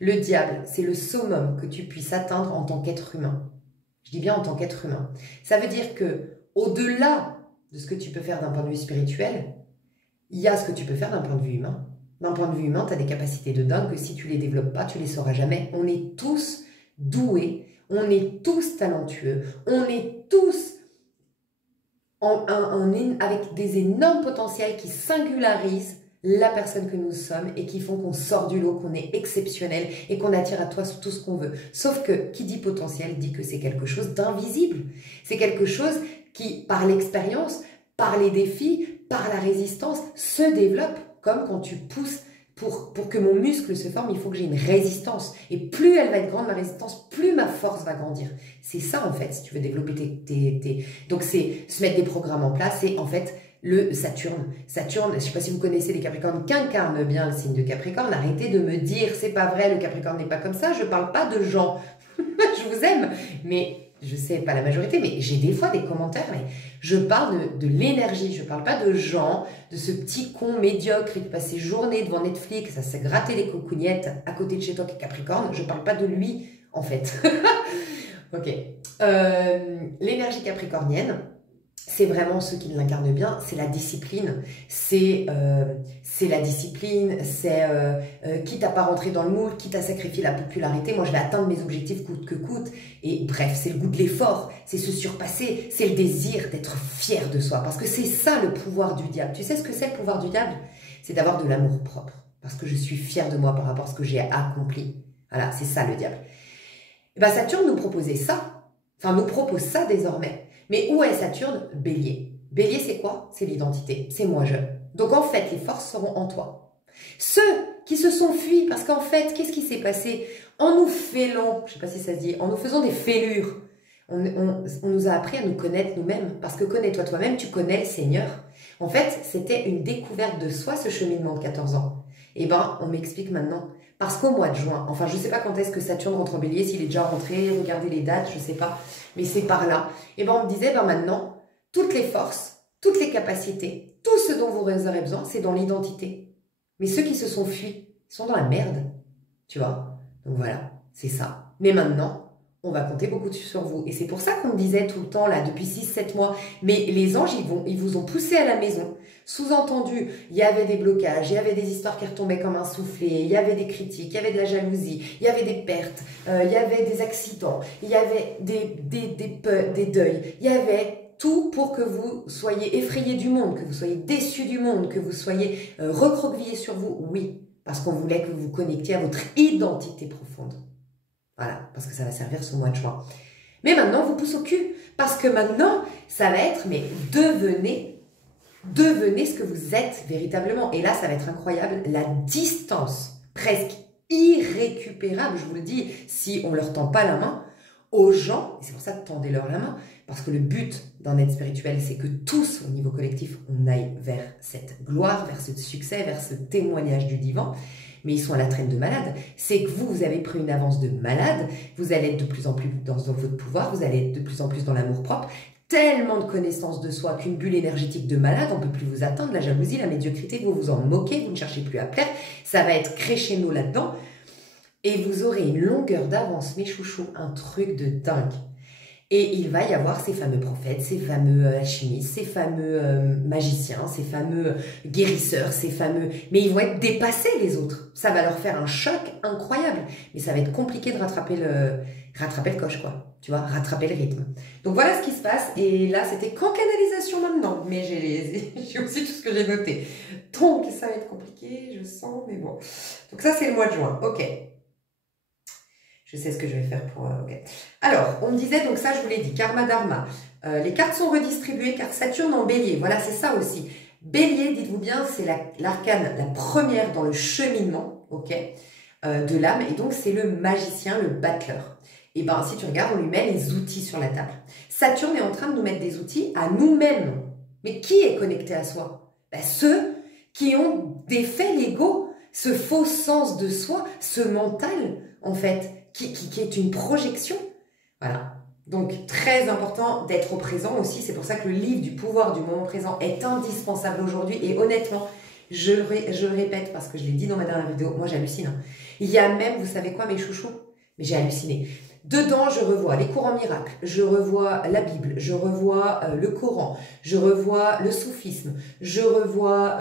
Le diable, c'est le summum que tu puisses atteindre en tant qu'être humain. Je dis bien en tant qu'être humain. Ça veut dire que au-delà de ce que tu peux faire d'un point de vue spirituel, il y a ce que tu peux faire d'un point de vue humain. D'un point de vue humain, tu as des capacités de dingue que si tu les développes pas, tu les sauras jamais. On est tous doués, on est tous talentueux, on est tous avec des énormes potentiels qui singularisent la personne que nous sommes et qui font qu'on sort du lot, qu'on est exceptionnel et qu'on attire à toi tout ce qu'on veut. Sauf que qui dit potentiel dit que c'est quelque chose d'invisible. C'est quelque chose qui, par l'expérience, par les défis, par la résistance, se développe. Comme quand tu pousses pour que mon muscle se forme, il faut que j'ai une résistance. Et plus elle va être grande, ma résistance, plus ma force va grandir. C'est ça, en fait, si tu veux développer Donc, c'est se mettre des programmes en place. C'est, en fait, le Saturne. Saturne, je ne sais pas si vous connaissez les Capricornes, qu'incarne bien le signe de Capricorne. Arrêtez de me dire, c'est pas vrai, le Capricorne n'est pas comme ça. Je ne parle pas de gens. Je vous aime, mais... Je sais pas la majorité, mais j'ai des fois des commentaires, mais je parle de l'énergie, je parle pas de gens, de ce petit con médiocre qui passe ses journées devant Netflix, à se gratter les coucougnettes à côté de chez toi qui est Capricorne, je parle pas de lui, en fait. Ok. L'énergie capricornienne, c'est vraiment ceux qui l'incarnent bien, c'est la discipline, c'est la discipline, c'est quitte à pas rentrer dans le moule, quitte à sacrifier la popularité, moi je vais atteindre mes objectifs coûte que coûte, et bref, c'est le goût de l'effort, c'est se surpasser, c'est le désir d'être fier de soi, parce que c'est ça le pouvoir du diable. Tu sais ce que c'est le pouvoir du diable? C'est d'avoir de l'amour propre, parce que je suis fière de moi par rapport à ce que j'ai accompli. Voilà, c'est ça le diable. Et ben Saturne nous proposait ça, enfin nous propose ça désormais. Mais où est Saturne? Bélier. Bélier, c'est quoi? C'est l'identité. C'est moi-je. Donc, en fait, les forces seront en toi. Ceux qui se sont fuis, parce qu'en fait, qu'est-ce qui s'est passé? En nous fêlant, je ne sais pas si ça se dit, en nous faisant des fêlures, on nous a appris à nous connaître nous-mêmes. Parce que connais-toi toi-même, tu connais le Seigneur. En fait, c'était une découverte de soi, ce cheminement de 14 ans. Eh ben, on m'explique maintenant. Parce qu'au mois de juin, enfin, je ne sais pas quand est-ce que Saturne rentre en Bélier, s'il est déjà rentré, regardez les dates, je ne sais pas, mais c'est par là. Et ben, on me disait, ben maintenant, toutes les forces, toutes les capacités, tout ce dont vous aurez besoin, c'est dans l'identité. Mais ceux qui se sont fuis, ils sont dans la merde, tu vois. Donc voilà, c'est ça. Mais maintenant, on va compter beaucoup sur vous. Et c'est pour ça qu'on me disait tout le temps, là, depuis 6-7 mois, mais les anges, ils vous ont poussé à la maison. Sous-entendu, il y avait des blocages, il y avait des histoires qui retombaient comme un soufflet, il y avait des critiques, il y avait de la jalousie, il y avait des pertes, il y avait des accidents, il y avait des deuils, il y avait tout pour que vous soyez effrayé du monde, que vous soyez déçu du monde, que vous soyez recroquevillé sur vous. Oui, parce qu'on voulait que vous vous connectiez à votre identité profonde. Voilà, parce que ça va servir ce mois de juin. Mais maintenant, on vous pousse au cul. Parce que maintenant, ça va être, mais devenez ce que vous êtes véritablement. Et là, ça va être incroyable. La distance presque irrécupérable, je vous le dis, si on ne leur tend pas la main, aux gens, et c'est pour ça que tendez-leur la main, parce que le but d'un aide spirituel, c'est que tous, au niveau collectif, on aille vers cette gloire, vers ce succès, vers ce témoignage du divin. Mais ils sont à la traîne de malade. C'est que vous avez pris une avance de malade, vous allez être de plus en plus dans votre pouvoir, vous allez être de plus en plus dans l'amour propre, tellement de connaissance de soi qu'une bulle énergétique de malade, on ne peut plus vous atteindre, la jalousie, la médiocrité, vous vous en moquez, vous ne cherchez plus à plaire, ça va être crescendo là-dedans, et vous aurez une longueur d'avance, mes chouchous, un truc de dingue. Et il va y avoir ces fameux prophètes, ces fameux alchimistes, ces fameux magiciens, ces fameux guérisseurs, ces fameux... Mais ils vont être dépassés, les autres. Ça va leur faire un choc incroyable. Mais ça va être compliqué de rattraper le coche, quoi. Tu vois, rattraper le rythme. Donc voilà ce qui se passe. Et là, c'était qu'en canalisation maintenant. Mais j'ai aussi tout ce que j'ai noté. Donc, ça va être compliqué, je sens, mais bon. Donc ça, c'est le mois de juin. Ok. Je sais ce que je vais faire pour... ok. Alors, on me disait, donc ça, je vous l'ai dit, Karma Dharma. Les cartes sont redistribuées, carte Saturne en bélier. Voilà, c'est ça aussi. Bélier, dites-vous bien, c'est l'arcane, la première dans le cheminement, ok, de l'âme. Et donc, c'est le magicien, le battleur. Et bien, si tu regardes, on lui met les outils sur la table. Saturne est en train de nous mettre des outils à nous-mêmes. Mais qui est connecté à soi? Ben, ceux qui ont défait l'ego, ce faux sens de soi, ce mental, en fait, qui est une projection. Voilà. Donc, très important d'être au présent aussi. C'est pour ça que le livre du pouvoir du moment présent est indispensable aujourd'hui. Et honnêtement, je le répète parce que je l'ai dit dans ma dernière vidéo, moi j'hallucine. Il y a même, vous savez quoi mes chouchous? Mais j'ai halluciné. Dedans, je revois les courants miracles, je revois la Bible, je revois le Coran, je revois le soufisme, je revois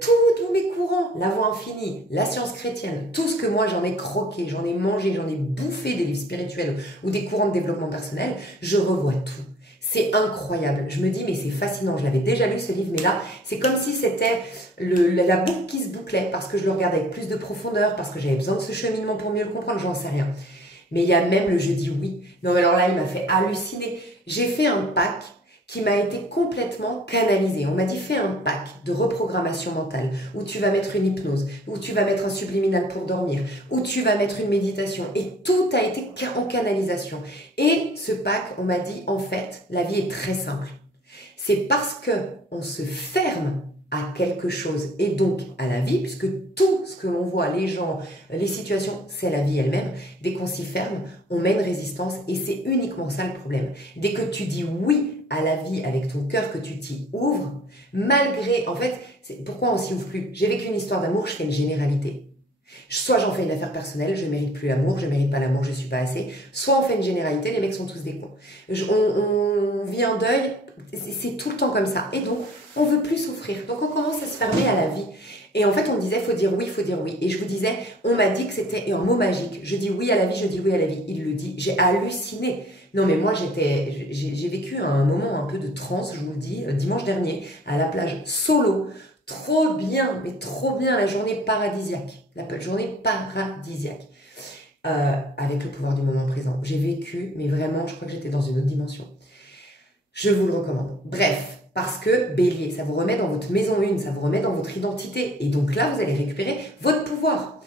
tous mes courants, la voie infinie, la science chrétienne, tout ce que moi j'en ai croqué, j'en ai mangé, j'en ai bouffé des livres spirituels ou des courants de développement personnel, je revois tout. C'est incroyable. Je me dis, mais c'est fascinant. Je l'avais déjà lu ce livre, mais là, c'est comme si c'était la boucle qui se bouclait parce que je le regardais avec plus de profondeur, parce que j'avais besoin de ce cheminement pour mieux le comprendre, j'en sais rien. Mais il y a même le je dis oui. Non, mais alors là, il m'a fait halluciner. J'ai fait un pack qui m'a été complètement canalisé. On m'a dit, fais un pack de reprogrammation mentale où tu vas mettre une hypnose, où tu vas mettre un subliminal pour dormir, où tu vas mettre une méditation. Et tout a été en canalisation. Et ce pack, on m'a dit, en fait, la vie est très simple. C'est parce que on se ferme à quelque chose et donc à la vie, puisque tout ce que l'on voit, les gens, les situations, c'est la vie elle-même. Dès qu'on s'y ferme, on met une résistance et c'est uniquement ça le problème. Dès que tu dis oui à la vie avec ton cœur, que tu t'y ouvres, malgré, en fait, c'est pourquoi on s'y ouvre plus. J'ai vécu une histoire d'amour, je fais une généralité. Soit j'en fais une affaire personnelle, je mérite plus l'amour, je mérite pas l'amour, je suis pas assez. Soit on fait une généralité, les mecs sont tous des cons. On vit un deuil, c'est tout le temps comme ça. Et donc, on veut plus souffrir. Donc, on commence à se fermer à la vie. Et en fait, on disait, faut dire oui, faut dire oui. Et je vous disais, on m'a dit que c'était un mot magique. Je dis oui à la vie, je dis oui à la vie. Il le dit. J'ai halluciné. Non, mais moi, j'ai vécu un moment un peu de transe, je vous le dis, dimanche dernier, à la plage solo. Trop bien, mais trop bien, la journée paradisiaque. La journée paradisiaque. Avec le pouvoir du moment présent. J'ai vécu, mais vraiment, je crois que j'étais dans une autre dimension. Je vous le recommande. Bref, parce que Bélier, ça vous remet dans votre maison 1, ça vous remet dans votre identité. Et donc là, vous allez récupérer votre pouvoir.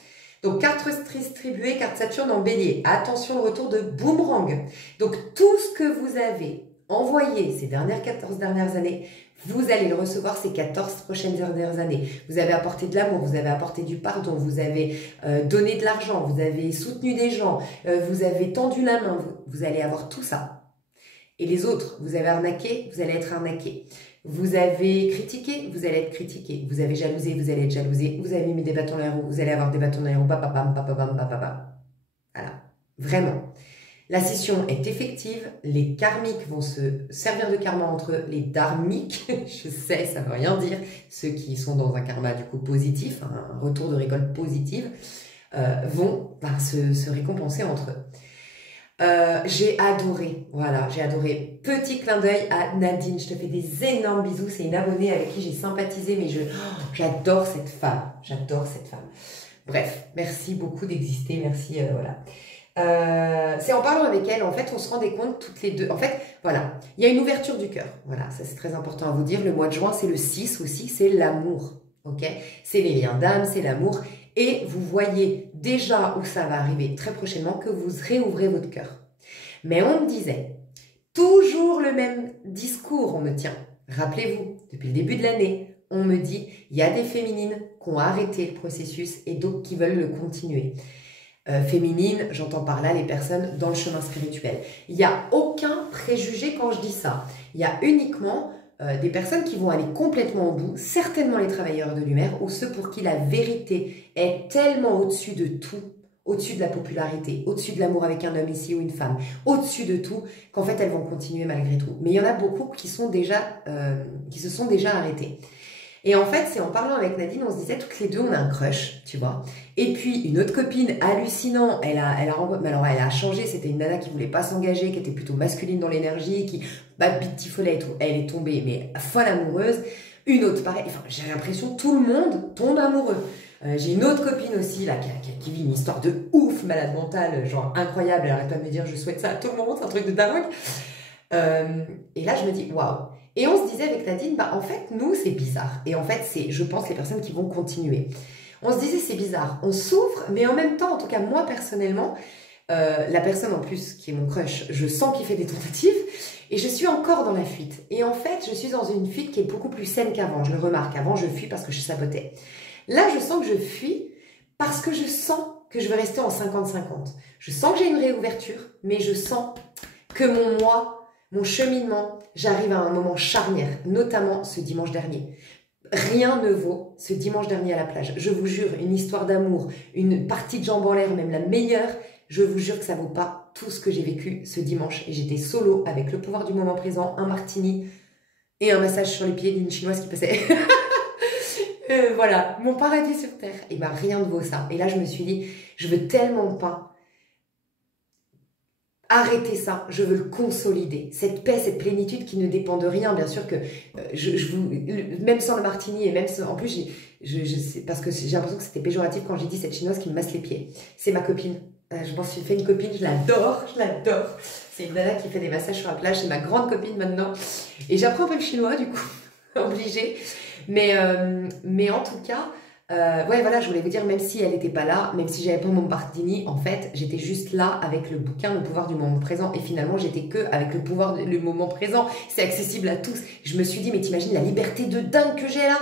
Donc, carte distribuée, carte Saturne en Bélier. Attention, le retour de boomerang. Donc, tout ce que vous avez envoyé ces 14 dernières années, vous allez le recevoir ces 14 prochaines dernières années. Vous avez apporté de l'amour, vous avez apporté du pardon, vous avez donné de l'argent, vous avez soutenu des gens, vous avez tendu la main, vous allez avoir tout ça. Et les autres, vous avez arnaqué, vous allez être arnaqué. Vous avez critiqué, vous allez être critiqué. Vous avez jalousé, vous allez être jalousé. Vous avez mis des bâtons dans les roues, vous allez avoir des bâtons dans les roues. Papapam, papapam, papapam. Voilà, vraiment. La scission est effective, les karmiques vont se servir de karma entre eux, les dharmiques, je sais, ça ne veut rien dire, ceux qui sont dans un karma du coup positif, un retour de récolte positive, vont se récompenser entre eux. J'ai adoré, voilà, j'ai adoré. Petit clin d'œil à Nadine, je te fais des énormes bisous, c'est une abonnée avec qui j'ai sympathisé, mais j'adore cette femme, j'adore cette femme. Bref, merci beaucoup d'exister, merci, voilà. C'est en parlant avec elle, en fait, on se rendait compte toutes les deux. En fait, voilà, il y a une ouverture du cœur. Voilà, ça c'est très important à vous dire. Le mois de juin, c'est le 6 aussi, c'est l'amour. Ok, c'est les liens d'âme, c'est l'amour. Et vous voyez déjà où ça va arriver très prochainement que vous réouvrez votre cœur. Mais on me disait, toujours le même discours, on me tient. Rappelez-vous, depuis le début de l'année, on me dit, il y a des féminines qui ont arrêté le processus et d'autres qui veulent le continuer. Féminine, j'entends par là les personnes dans le chemin spirituel. Il n'y a aucun préjugé quand je dis ça. Il y a uniquement des personnes qui vont aller complètement au bout, certainement les travailleurs de lumière ou ceux pour qui la vérité est tellement au-dessus de tout, au-dessus de la popularité, au-dessus de l'amour avec un homme ici ou une femme, au-dessus de tout, qu'en fait elles vont continuer malgré tout. Mais il y en a beaucoup qui se sont déjà arrêtés. Et en fait, c'est en parlant avec Nadine, on se disait toutes les deux, on a un crush, tu vois. Et puis, une autre copine, hallucinant, elle a changé, c'était une nana qui voulait pas s'engager, qui était plutôt masculine dans l'énergie, qui bitifolait et tout. Elle est tombée, mais folle amoureuse. Une autre, pareil, enfin, j'ai l'impression que tout le monde tombe amoureux. J'ai une autre copine aussi, là, qui vit une histoire de ouf, malade mentale, genre incroyable, elle arrête pas de me dire, je souhaite ça à tout le monde, c'est un truc de dingue. Et là, je me dis, waouh. Et on se disait avec Nadine, en fait, nous, c'est bizarre. Et en fait, c'est, je pense, les personnes qui vont continuer. On se disait, c'est bizarre. On souffre, mais en même temps, en tout cas, moi, personnellement, la personne, en plus, qui est mon crush, je sens qu'il fait des tentatives et je suis encore dans la fuite. Et en fait, je suis dans une fuite qui est beaucoup plus saine qu'avant. Je le remarque. Avant, je fuis parce que je sabotais. Là, je sens que je fuis parce que je sens que je vais rester en 50-50. Je sens que j'ai une réouverture, mais je sens que mon moi... Mon cheminement, j'arrive à un moment charnière, notamment ce dimanche dernier. Rien ne vaut ce dimanche dernier à la plage. Je vous jure, une histoire d'amour, une partie de jambes en l'air, même la meilleure, je vous jure que ça vaut pas tout ce que j'ai vécu ce dimanche. Et j'étais solo avec le pouvoir du moment présent, un martini et un massage sur les pieds d'une chinoise qui passait. Voilà, mon paradis sur terre. Et ben rien ne vaut ça. Et là, je me suis dit, je veux tellement pas arrêter ça, je veux le consolider. Cette paix, cette plénitude qui ne dépend de rien, bien sûr que même sans le martini et même sans, en plus, parce que j'ai l'impression que c'était péjoratif quand j'ai dit cette chinoise qui me masse les pieds. C'est ma copine. Je m'en suis fait une copine, je l'adore, je l'adore. C'est une nana qui fait des massages sur la plage, c'est ma grande copine maintenant. Et j'apprends un peu le chinois du coup, obligée. Mais en tout cas, ouais, voilà, je voulais vous dire, même si elle n'était pas là, même si j'avais pas mon martini, en fait, j'étais juste là avec le bouquin, le pouvoir du moment présent. Et finalement, j'étais que avec le pouvoir du moment présent. C'est accessible à tous. Je me suis dit, mais t'imagines la liberté de dingue que j'ai là?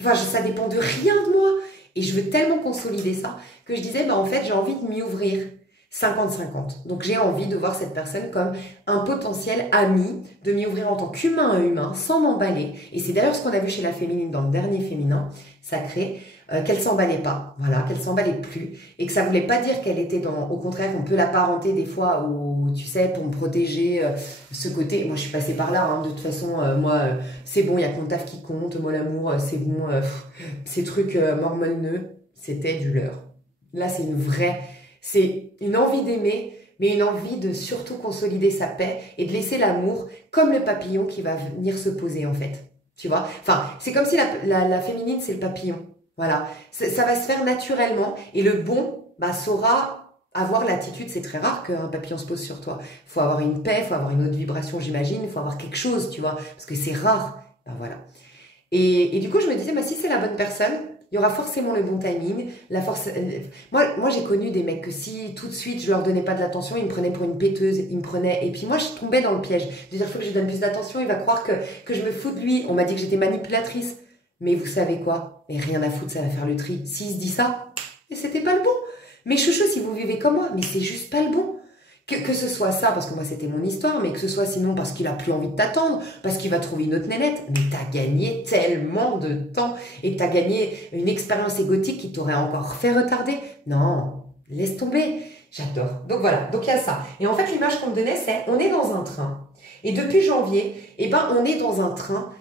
Enfin, ça dépend de rien de moi. Et je veux tellement consolider ça que je disais, en fait, j'ai envie de m'y ouvrir 50-50. Donc, j'ai envie de voir cette personne comme un potentiel ami, de m'y ouvrir en tant qu'humain à humain, sans m'emballer. Et c'est d'ailleurs ce qu'on a vu chez la féminine dans le dernier féminin sacré. Qu'elle s'emballait pas, voilà, qu'elle s'emballait plus, et que ça voulait pas dire qu'elle était au contraire, on peut l'apparenter des fois, où, tu sais, pour me protéger, ce côté, moi je suis passée par là, hein, de toute façon, moi, c'est bon, il y a que mon taf qui compte, moi l'amour, c'est bon, ces trucs mormoneux, c'était du leurre. Là, c'est une envie d'aimer, mais une envie de surtout consolider sa paix, et de laisser l'amour comme le papillon qui va venir se poser, en fait, tu vois, enfin, c'est comme si la féminine, c'est le papillon. Voilà, ça va se faire naturellement et le bon saura avoir l'attitude, c'est très rare qu'un papillon se pose sur toi. Il faut avoir une paix, il faut avoir une autre vibration, j'imagine, il faut avoir quelque chose, tu vois, parce que c'est rare. Voilà. Et du coup, je me disais, si c'est la bonne personne, il y aura forcément le bon timing, la force. Moi j'ai connu des mecs que si tout de suite je leur donnais pas de l'attention, ils me prenaient pour une péteuse, ils me prenaient. Et puis moi, je tombais dans le piège de dire, il faut que je donne plus d'attention, il va croire que je me fous de lui. On m'a dit que j'étais manipulatrice. Mais vous savez quoi? Mais rien à foutre, ça va faire le tri. S'il se dit ça, mais c'était pas le bon. Mais chouchou, si vous vivez comme moi, mais c'est juste pas le bon. Que ce soit ça, parce que moi c'était mon histoire, mais que ce soit sinon parce qu'il a plus envie de t'attendre, parce qu'il va trouver une autre nénette, mais t'as gagné tellement de temps et t'as gagné une expérience égotique qui t'aurait encore fait retarder. Non, laisse tomber. J'adore. Donc voilà, donc il y a ça. Et en fait, l'image qu'on me donnait, c'est on est dans un train. Et depuis janvier, on est dans un train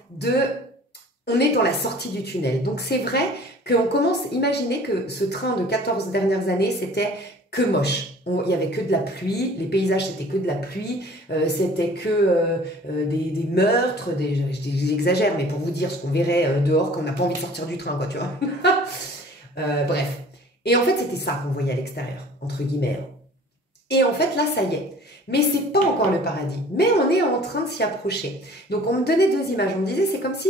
on est dans la sortie du tunnel. Donc c'est vrai qu'on commence à imaginer que ce train de 14 dernières années, c'était que moche. Il y avait que de la pluie, les paysages c'était que de la pluie, c'était que des meurtres, j'exagère, mais pour vous dire ce qu'on verrait dehors quand on n'a pas envie de sortir du train, quoi, tu vois. Bref. Et en fait, c'était ça qu'on voyait à l'extérieur, entre guillemets. Et en fait, là, ça y est. Mais c'est pas encore le paradis. Mais on est en train de s'y approcher. Donc, on me donnait deux images. On me disait, c'est comme si,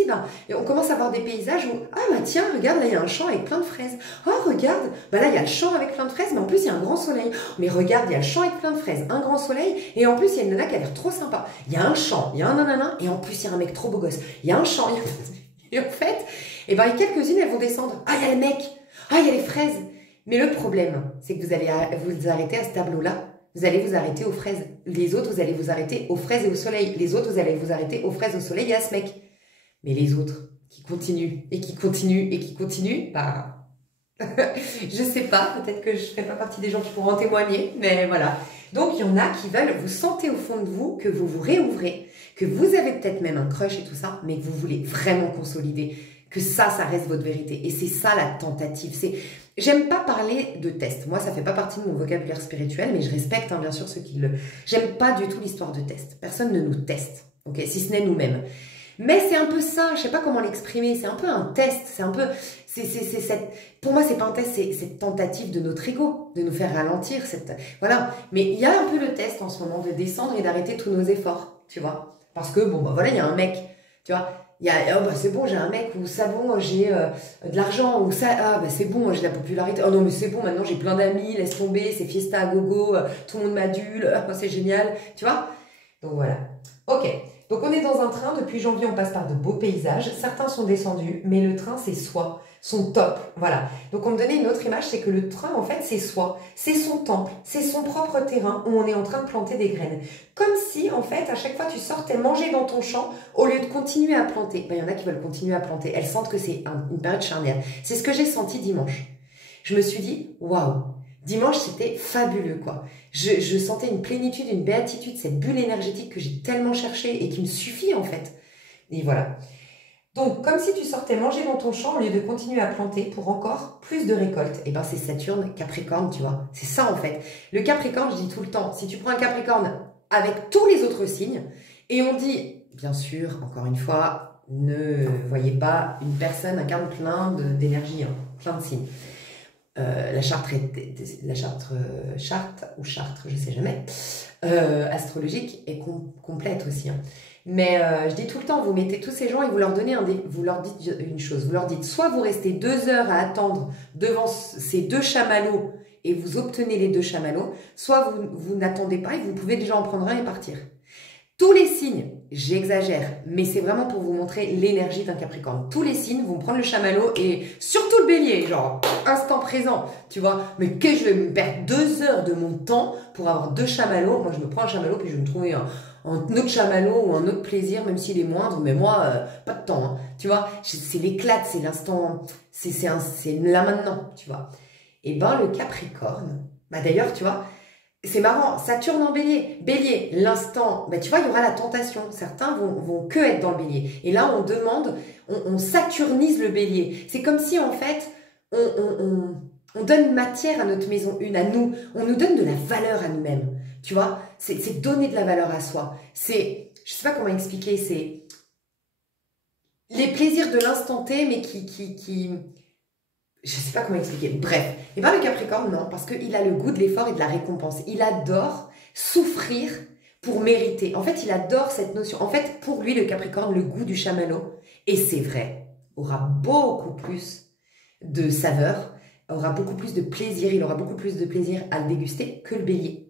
on commence à voir des paysages où, ah, bah tiens, regarde, là, il y a un champ avec plein de fraises. Oh, regarde, bah là, il y a le champ avec plein de fraises, mais en plus, il y a un grand soleil. Mais regarde, il y a le champ avec plein de fraises, un grand soleil, et en plus, il y a une nana qui a l'air trop sympa. Il y a un champ, il y a un nanana, et en plus, il y a un mec trop beau gosse. Il y a un champ, et en fait, et ben, quelques-unes, elles vont descendre. Ah, il y a le mec. Ah, il y a les fraises. Mais le problème, c'est que vous allez vous arrêter à ce tableau-là. Vous allez vous arrêter aux fraises. Les autres, vous allez vous arrêter aux fraises et au soleil. Les autres, vous allez vous arrêter aux fraises, au soleil et à ce mec. Mais les autres, qui continuent, et qui continuent, et qui continuent, bah... je sais pas, peut-être que je ne ferai pas partie des gens qui pourront en témoigner, mais voilà. Donc, il y en a qui veulent, vous sentez au fond de vous que vous vous réouvrez, que vous avez peut-être même un crush et tout ça, mais que vous voulez vraiment consolider, que ça reste votre vérité. Et c'est ça la tentative, c'est... J'aime pas parler de test. Moi, ça fait pas partie de mon vocabulaire spirituel, mais je respecte, bien sûr, ceux qui le... J'aime pas du tout l'histoire de test. Personne ne nous teste, ok, si ce n'est nous-mêmes. Mais c'est un peu ça, je sais pas comment l'exprimer, c'est un peu un test, c'est un peu... Pour moi, c'est pas un test, c'est cette tentative de notre ego, de nous faire ralentir, voilà. Mais il y a un peu le test en ce moment de descendre et d'arrêter tous nos efforts, tu vois. Parce que, bon, bah voilà, il y a un mec, tu vois... Il y a, oh bah c'est bon, j'ai un mec, ou ça bon, j'ai de l'argent, ou ça, ah bah c'est bon, j'ai de la popularité, oh non mais c'est bon, maintenant j'ai plein d'amis, laisse tomber, c'est fiesta à gogo, tout le monde m'adule, c'est génial, tu vois. Donc voilà. Ok, donc on est dans un train, depuis janvier on passe par de beaux paysages, certains sont descendus, mais le train c'est soi, son top, voilà. Donc on me donnait une autre image, c'est que le train en fait c'est soi, c'est son temple, c'est son propre terrain où on est en train de planter des graines. Comme si en fait à chaque fois tu sortais manger dans ton champ au lieu de continuer à planter. Ben, il y en a qui veulent continuer à planter, elles sentent que c'est une période charnière. C'est ce que j'ai senti dimanche. Je me suis dit, waouh, dimanche c'était fabuleux quoi. Je sentais une plénitude, une béatitude, cette bulle énergétique que j'ai tellement cherchée et qui me suffit en fait. Et voilà. Donc, comme si tu sortais manger dans ton champ au lieu de continuer à planter pour encore plus de récoltes. Et ben c'est Saturne, Capricorne, tu vois. C'est ça en fait. Le Capricorne, je dis tout le temps, si tu prends un Capricorne avec tous les autres signes, et on dit, bien sûr, encore une fois, ne voyez pas une personne, un carnet plein d'énergie, hein, plein de signes. La charte ou chartre, je sais jamais, astrologique est complète aussi. Hein. Mais je dis tout le temps, vous mettez tous ces gens et vous leur donnez vous leur dites une chose. Vous leur dites, soit vous restez 2 heures à attendre devant ces 2 chamallows et vous obtenez les 2 chamallows, soit vous n'attendez pas et vous pouvez déjà en prendre un et partir. Tous les signes, j'exagère, mais c'est vraiment pour vous montrer l'énergie d'un Capricorne. Tous les signes vont prendre le chamallow et surtout le bélier, genre instant présent, tu vois. Mais que je vais me perdre 2 heures de mon temps pour avoir 2 chamallows. Moi, je me prends un chamallow puis je vais me trouver un autre chamallow ou un autre plaisir, même s'il est moindre. Mais moi, pas de temps, hein, tu vois. C'est l'éclate, c'est l'instant, c'est là maintenant, tu vois. Et ben le Capricorne, bah d'ailleurs, tu vois. C'est marrant, Saturne en bélier. Bélier, l'instant, ben tu vois, il y aura la tentation. Certains vont que être dans le bélier. Et là, on demande, on saturnise le bélier. C'est comme si, en fait, on donne matière à notre maison 1, à nous. On nous donne de la valeur à nous-mêmes. Tu vois, c'est donner de la valeur à soi. C'est, je sais pas comment expliquer, c'est les plaisirs de l'instant T, mais je sais pas comment expliquer. Bref. Et bien le Capricorne, non, parce qu'il a le goût de l'effort et de la récompense. Il adore souffrir pour mériter. En fait, il adore cette notion. En fait, pour lui, le Capricorne, le goût du chamallow, et c'est vrai, aura beaucoup plus de saveur, aura beaucoup plus de plaisir, il aura beaucoup plus de plaisir à le déguster que le bélier.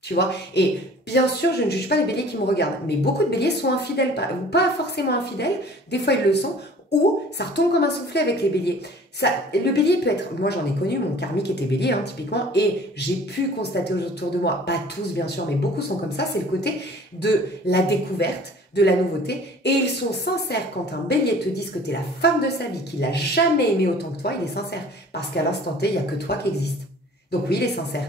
Tu vois? Et bien sûr, je ne juge pas les béliers qui me regardent, mais beaucoup de béliers sont infidèles, ou pas forcément infidèles, des fois ils le sont, ou ça retombe comme un soufflet avec les béliers. Le bélier peut être, moi j'en ai connu, mon karmique était bélier, hein, typiquement, et j'ai pu constater autour de moi, pas tous bien sûr, mais beaucoup sont comme ça, c'est le côté de la découverte, de la nouveauté, et ils sont sincères quand un bélier te dit que tu es la femme de sa vie, qu'il n'a jamais aimé autant que toi, il est sincère, parce qu'à l'instant T, il n'y a que toi qui existe. Donc oui, il est sincère.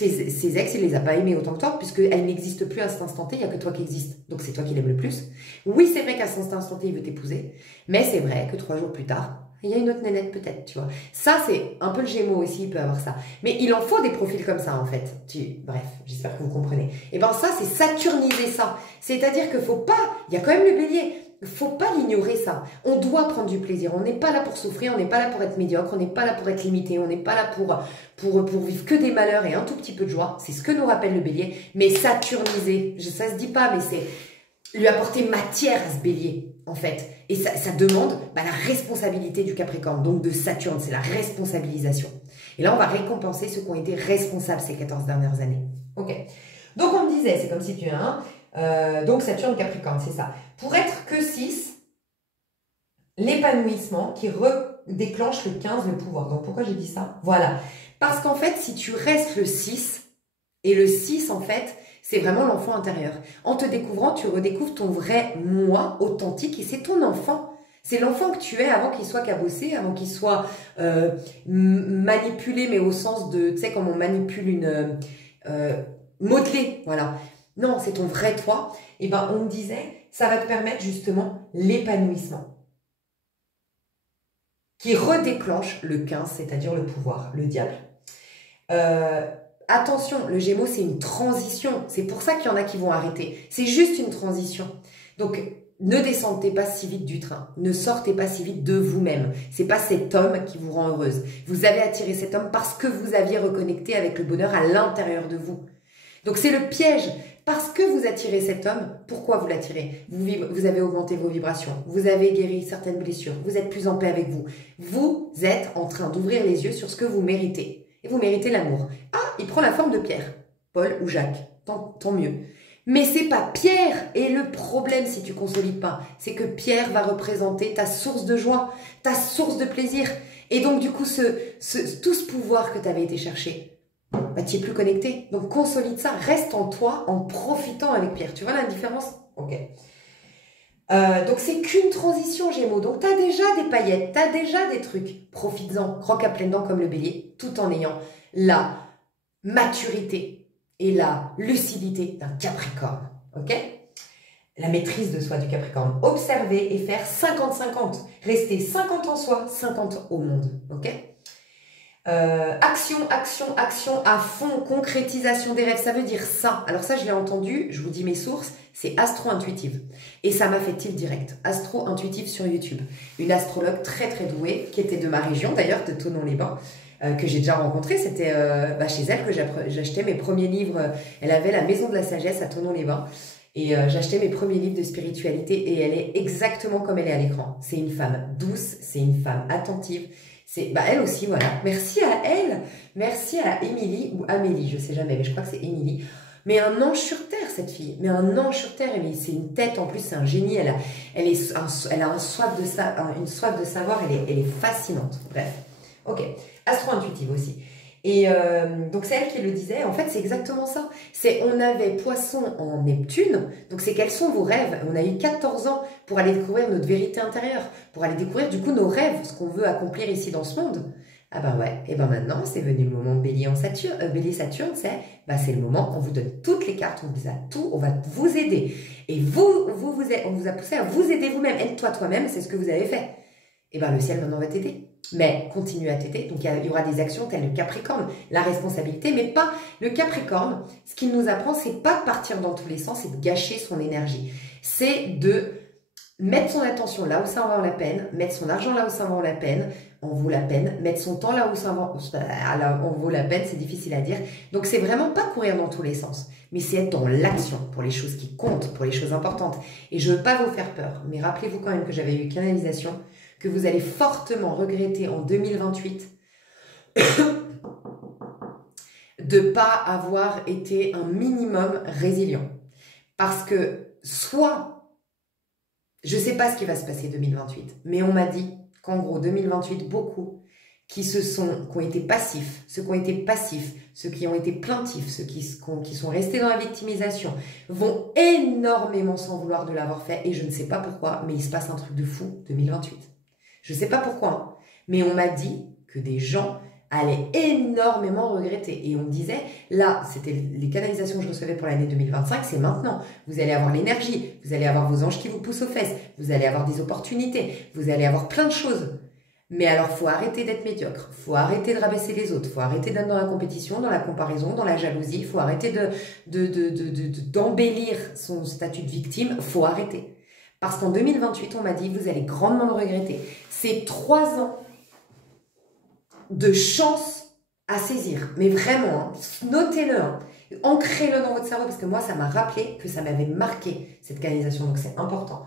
Ses ex, il les a pas aimés autant que toi, puisqu'elles n'existent plus à cet instant T, il n'y a que toi qui existe. Donc c'est toi qui l'aimes le plus. Oui, c'est vrai qu'à cet instant T, il veut t'épouser, mais c'est vrai que 3 jours plus tard, il y a une autre nénette peut-être, tu vois. Ça, c'est un peu le Gémeaux aussi, il peut avoir ça. Mais il en faut des profils comme ça, en fait. Bref, j'espère que vous comprenez. Et bien ça, c'est saturniser ça. C'est-à-dire qu'il ne faut pas... Il y a quand même le Bélier. Il ne faut pas l'ignorer, ça. On doit prendre du plaisir. On n'est pas là pour souffrir, on n'est pas là pour être médiocre, on n'est pas là pour être limité, on n'est pas là pour vivre que des malheurs et un tout petit peu de joie. C'est ce que nous rappelle le Bélier. Mais saturniser, ça se dit pas, mais c'est lui apporter matière à ce Bélier, en fait. Et ça demande la responsabilité du Capricorne, donc de Saturne, c'est la responsabilisation. Et là, on va récompenser ceux qui ont été responsables ces 14 dernières années. Ok. Donc, on me disait, c'est comme si tu as donc Saturne, Capricorne, c'est ça. Pour être que 6, l'épanouissement qui redéclenche le 15, le pouvoir. Donc, pourquoi j'ai dit ça? Voilà. Parce qu'en fait, si tu restes le 6, et le 6, en fait, c'est vraiment l'enfant intérieur. En te découvrant, tu redécouvres ton vrai moi authentique et c'est ton enfant. C'est l'enfant que tu es avant qu'il soit cabossé, avant qu'il soit manipulé, mais au sens de, tu sais, comme on manipule modelé, voilà. Non, c'est ton vrai toi. Et ben, on me disait, ça va te permettre justement l'épanouissement qui redéclenche le 15, c'est-à-dire le pouvoir, le diable. Attention, le Gémeaux, c'est une transition. C'est pour ça qu'il y en a qui vont arrêter. C'est juste une transition. Donc, ne descendez pas si vite du train. Ne sortez pas si vite de vous-même. C'est pas cet homme qui vous rend heureuse. Vous avez attiré cet homme parce que vous aviez reconnecté avec le bonheur à l'intérieur de vous. Donc, c'est le piège. Parce que vous attirez cet homme, pourquoi vous l'attirez? Vous avez augmenté vos vibrations. Vous avez guéri certaines blessures. Vous êtes plus en paix avec vous. Vous êtes en train d'ouvrir les yeux sur ce que vous méritez. Et vous méritez l'amour. Ah, il prend la forme de Pierre, Paul ou Jacques. Tant mieux. Mais c'est pas Pierre. Et le problème, si tu consolides pas, c'est que Pierre va représenter ta source de joie, ta source de plaisir. Et donc, du coup, tout ce pouvoir que tu avais été chercher, tu es plus connecté. Donc, consolide ça. Reste en toi en profitant avec Pierre. Tu vois la différence? Ok. Donc, c'est qu'une transition, Gémeaux. Donc, tu as déjà des paillettes, tu as déjà des trucs. Profites-en, croque à pleines dents comme le Bélier, tout en ayant la maturité et la lucidité d'un Capricorne. Ok? La maîtrise de soi du Capricorne. Observer et faire 50-50. Rester 50 en soi, 50 au monde. Ok? Action, action, action à fond, concrétisation des rêves, ça veut dire ça. Alors ça, je l'ai entendu, je vous dis mes sources, c'est Astro-Intuitive. Et ça m'a fait tilt direct. Astro-Intuitive sur YouTube. Une astrologue très très douée, qui était de ma région d'ailleurs, de Thonon-les-Bains, que j'ai déjà rencontrée. C'était chez elle que j'achetais mes premiers livres. Elle avait la Maison de la Sagesse à Thonon-les-Bains. Et j'achetais mes premiers livres de spiritualité et elle est exactement comme elle est à l'écran. C'est une femme douce, c'est une femme attentive. C'est elle aussi, voilà. Merci à elle. Merci à Émilie ou Amélie, je sais jamais, mais je crois que c'est Émilie. Mais un ange sur terre, cette fille. Mais un ange sur terre. C'est une tête, en plus, c'est un génie. Elle a une soif de savoir. Elle est fascinante. Bref. Ok. Astro-intuitive aussi. Et donc, c'est elle qui le disait. En fait, c'est exactement ça. On avait Poisson en Neptune. Donc, c'est quels sont vos rêves? On a eu 14 ans pour aller découvrir notre vérité intérieure. Pour aller découvrir, du coup, nos rêves, ce qu'on veut accomplir ici dans ce monde. Ah ben ouais. Et ben maintenant, c'est venu le moment Bélier-Saturne, c'est le moment. On vous donne toutes les cartes, on vous a tout, on va vous aider. Et on vous a poussé à vous aider vous-même. Aide-toi toi-même, c'est ce que vous avez fait. Et ben le ciel maintenant va t'aider. Mais continue à t'aider. Donc il y aura des actions telles le Capricorne, la responsabilité, mais pas le Capricorne. Ce qu'il nous apprend, c'est pas de partir dans tous les sens, c'est de gâcher son énergie. C'est de mettre son attention là où ça en vaut la peine, mettre son argent là où ça en vaut la peine, mettre son temps là où ça en vaut la peine, c'est difficile à dire. Donc c'est vraiment pas courir dans tous les sens, mais c'est être dans l'action pour les choses qui comptent, pour les choses importantes. Et je veux pas vous faire peur, mais rappelez-vous quand même que j'avais eu canalisation, que vous allez fortement regretter en 2028 de pas avoir été un minimum résilient. Parce que soit, je sais pas ce qui va se passer 2028, mais on m'a dit qu'en gros 2028, beaucoup qui ont été passifs, ceux qui ont été passifs, ceux qui ont été plaintifs, ceux qui sont restés dans la victimisation, vont énormément s'en vouloir de l'avoir fait, et je ne sais pas pourquoi, mais il se passe un truc de fou 2028. Je ne sais pas pourquoi, hein, mais on m'a dit que des gens allaient énormément regretter. Et on me disait, là, c'était les canalisations que je recevais pour l'année 2025, c'est maintenant. Vous allez avoir l'énergie, vous allez avoir vos anges qui vous poussent aux fesses, vous allez avoir des opportunités, vous allez avoir plein de choses. Mais alors, faut arrêter d'être médiocre, faut arrêter de rabaisser les autres, faut arrêter d'être dans la compétition, dans la comparaison, dans la jalousie, faut arrêter d'embellir son statut de victime, faut arrêter. Parce qu'en 2028, on m'a dit, vous allez grandement le regretter. C'est 3 ans de chance à saisir. Mais vraiment, hein, notez-le, hein, ancrez-le dans votre cerveau, parce que moi, ça m'a rappelé que ça m'avait marqué, cette canalisation, donc c'est important.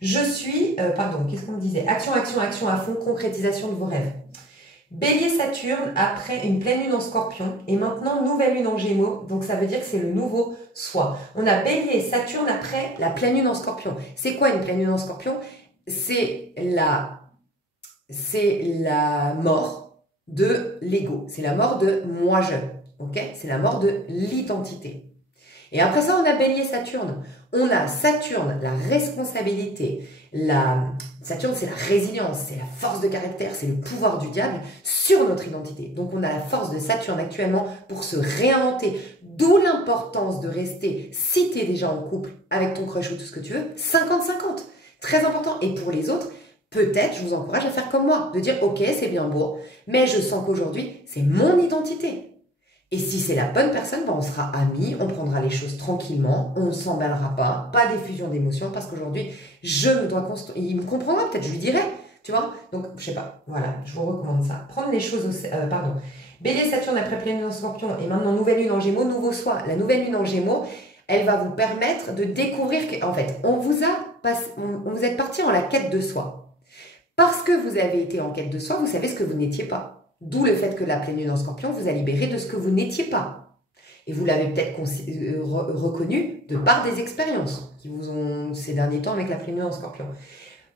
Je suis, qu'est-ce qu'on me disait? Action, action, action à fond, concrétisation de vos rêves. Bélier Saturne après une pleine lune en Scorpion et maintenant nouvelle lune en Gémeaux, donc ça veut dire que c'est le nouveau soi. On a Bélier Saturne après la pleine lune en Scorpion. C'est quoi une pleine lune en Scorpion? C'est la mort de l'ego, c'est la mort de moi-je, ok? C'est la mort de l'identité. Et après ça, on a Bélier Saturne. On a Saturne, la responsabilité. Saturne, c'est la résilience, c'est la force de caractère, c'est le pouvoir du diable sur notre identité. Donc, on a la force de Saturne actuellement pour se réinventer. D'où l'importance de rester, si tu es déjà en couple avec ton crush ou tout ce que tu veux, 50-50. Très important. Et pour les autres, peut-être, je vous encourage à faire comme moi, de dire, ok, c'est bien beau, mais je sens qu'aujourd'hui, c'est mon identité. Et si c'est la bonne personne, ben on sera amis, on prendra les choses tranquillement, on ne s'emballera pas d'effusion d'émotions, parce qu'aujourd'hui, il me comprendra peut-être, je lui dirai, tu vois. Donc, je sais pas, voilà, je vous recommande ça. Prendre les choses Bélier, Saturne après pleine lune en Scorpion et maintenant nouvelle lune en Gémeaux, nouveau soi. La nouvelle lune en Gémeaux, elle va vous permettre de découvrir qu'en fait, vous êtes parti en la quête de soi. Parce que vous avez été en quête de soi, vous savez ce que vous n'étiez pas. D'où le fait que la pleine lune en Scorpion vous a libéré de ce que vous n'étiez pas. Et vous l'avez peut-être reconnu de par des expériences qui vous ont ces derniers temps avec la pleine lune en Scorpion.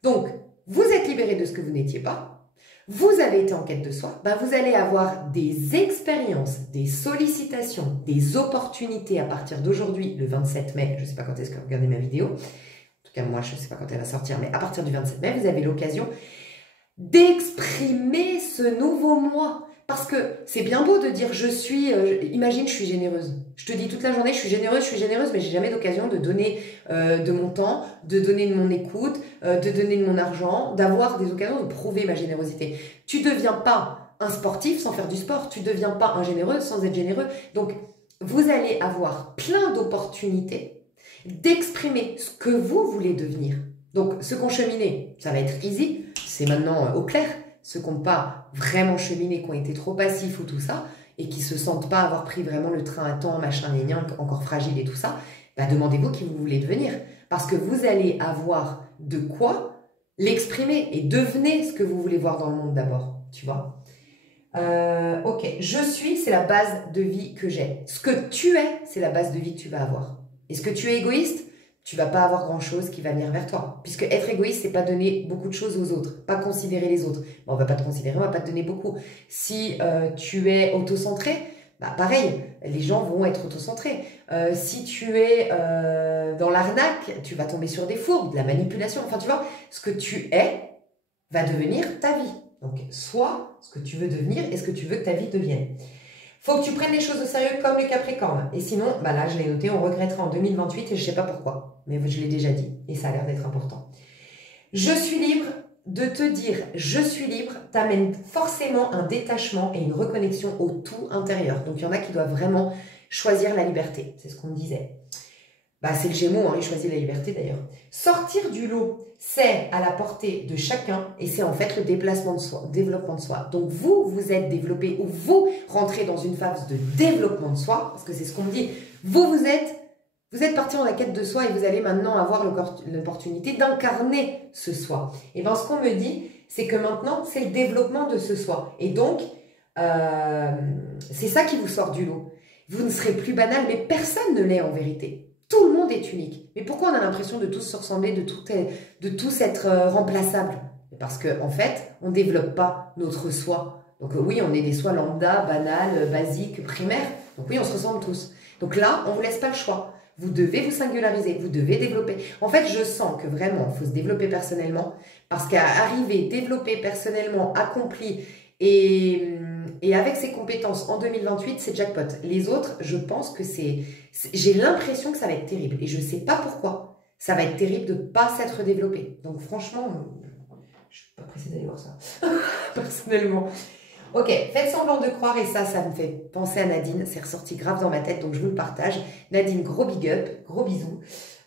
Donc, vous êtes libéré de ce que vous n'étiez pas. Vous avez été en quête de soi. Ben vous allez avoir des expériences, des sollicitations, des opportunités à partir d'aujourd'hui, le 27 mai. Je ne sais pas quand est-ce que vous regardez ma vidéo. En tout cas, moi, je ne sais pas quand elle va sortir, mais à partir du 27 mai, vous avez l'occasion d'exprimer ce nouveau moi. Parce que c'est bien beau de dire imagine je suis généreuse. Je te dis toute la journée je suis généreuse, mais j'ai jamais d'occasion de donner de mon temps, de donner de mon écoute, de donner de mon argent, d'avoir des occasions de prouver ma générosité. Tu deviens pas un sportif sans faire du sport, tu deviens pas un généreux sans être généreux. Donc vous allez avoir plein d'opportunités d'exprimer ce que vous voulez devenir. Donc ceux qui ont cheminé, ça va être easy, c'est maintenant au clair. Ceux qui n'ont pas vraiment cheminé, qui ont été trop passifs ou tout ça, et qui ne se sentent pas avoir pris vraiment le train à temps, machin, gna, encore fragile et tout ça, bah demandez-vous qui vous voulez devenir. Parce que vous allez avoir de quoi l'exprimer et devenez ce que vous voulez voir dans le monde d'abord, tu vois. Ok, c'est la base de vie que j'ai. Ce que tu es, c'est la base de vie que tu vas avoir. Est-ce que tu es égoïste ? Tu vas pas avoir grand-chose qui va venir vers toi. Puisque être égoïste, c'est pas donner beaucoup de choses aux autres, pas considérer les autres. Bon, on va pas te considérer, on va pas te donner beaucoup. Si tu es autocentré, bah pareil, les gens vont être autocentrés. Si tu es dans l'arnaque, tu vas tomber sur des fourbes, de la manipulation. Enfin, tu vois, ce que tu es va devenir ta vie. Donc, sois ce que tu veux devenir et ce que tu veux que ta vie devienne. Faut que tu prennes les choses au sérieux comme les Capricornes. Et sinon, bah là, je l'ai noté, on regrettera en 2028 et je ne sais pas pourquoi. Mais je l'ai déjà dit et ça a l'air d'être important. Je suis libre de te dire je suis libre t'amène forcément un détachement et une reconnexion au tout intérieur. Donc, il y en a qui doivent vraiment choisir la liberté. C'est ce qu'on me disait. Bah, c'est le Gémeaux, hein, il choisit la liberté d'ailleurs. Sortir du lot, c'est à la portée de chacun et c'est en fait le déplacement de soi, développement de soi. Donc vous êtes développé ou vous rentrez dans une phase de développement de soi, parce que c'est ce qu'on me dit. Vous êtes parti en la quête de soi et vous allez maintenant avoir l'opportunité d'incarner ce soi. Et bien ce qu'on me dit, c'est que maintenant c'est le développement de ce soi. Et donc, c'est ça qui vous sort du lot. Vous ne serez plus banal, mais personne ne l'est en vérité. Tout le monde est unique. Mais pourquoi on a l'impression de tous se ressembler, de tous être remplaçables? Parce qu'en fait, on ne développe pas notre soi. Donc oui, on est des sois lambda, banal, basiques, primaires. Donc oui, on se ressemble tous. Donc là, on ne vous laisse pas le choix. Vous devez vous singulariser, vous devez développer. En fait, je sens que vraiment, il faut se développer personnellement. Parce qu'à arriver, développer personnellement, accompli et avec ses compétences en 2028, c'est jackpot. Les autres, je pense que j'ai l'impression que ça va être terrible. Et je ne sais pas pourquoi. Ça va être terrible de ne pas s'être développé. Donc franchement, Je suis pas pressée d'aller voir ça, personnellement. Ok, faites semblant de croire, et ça me fait penser à Nadine, c'est ressorti grave dans ma tête, donc je vous le partage. Nadine, gros big up, gros bisous.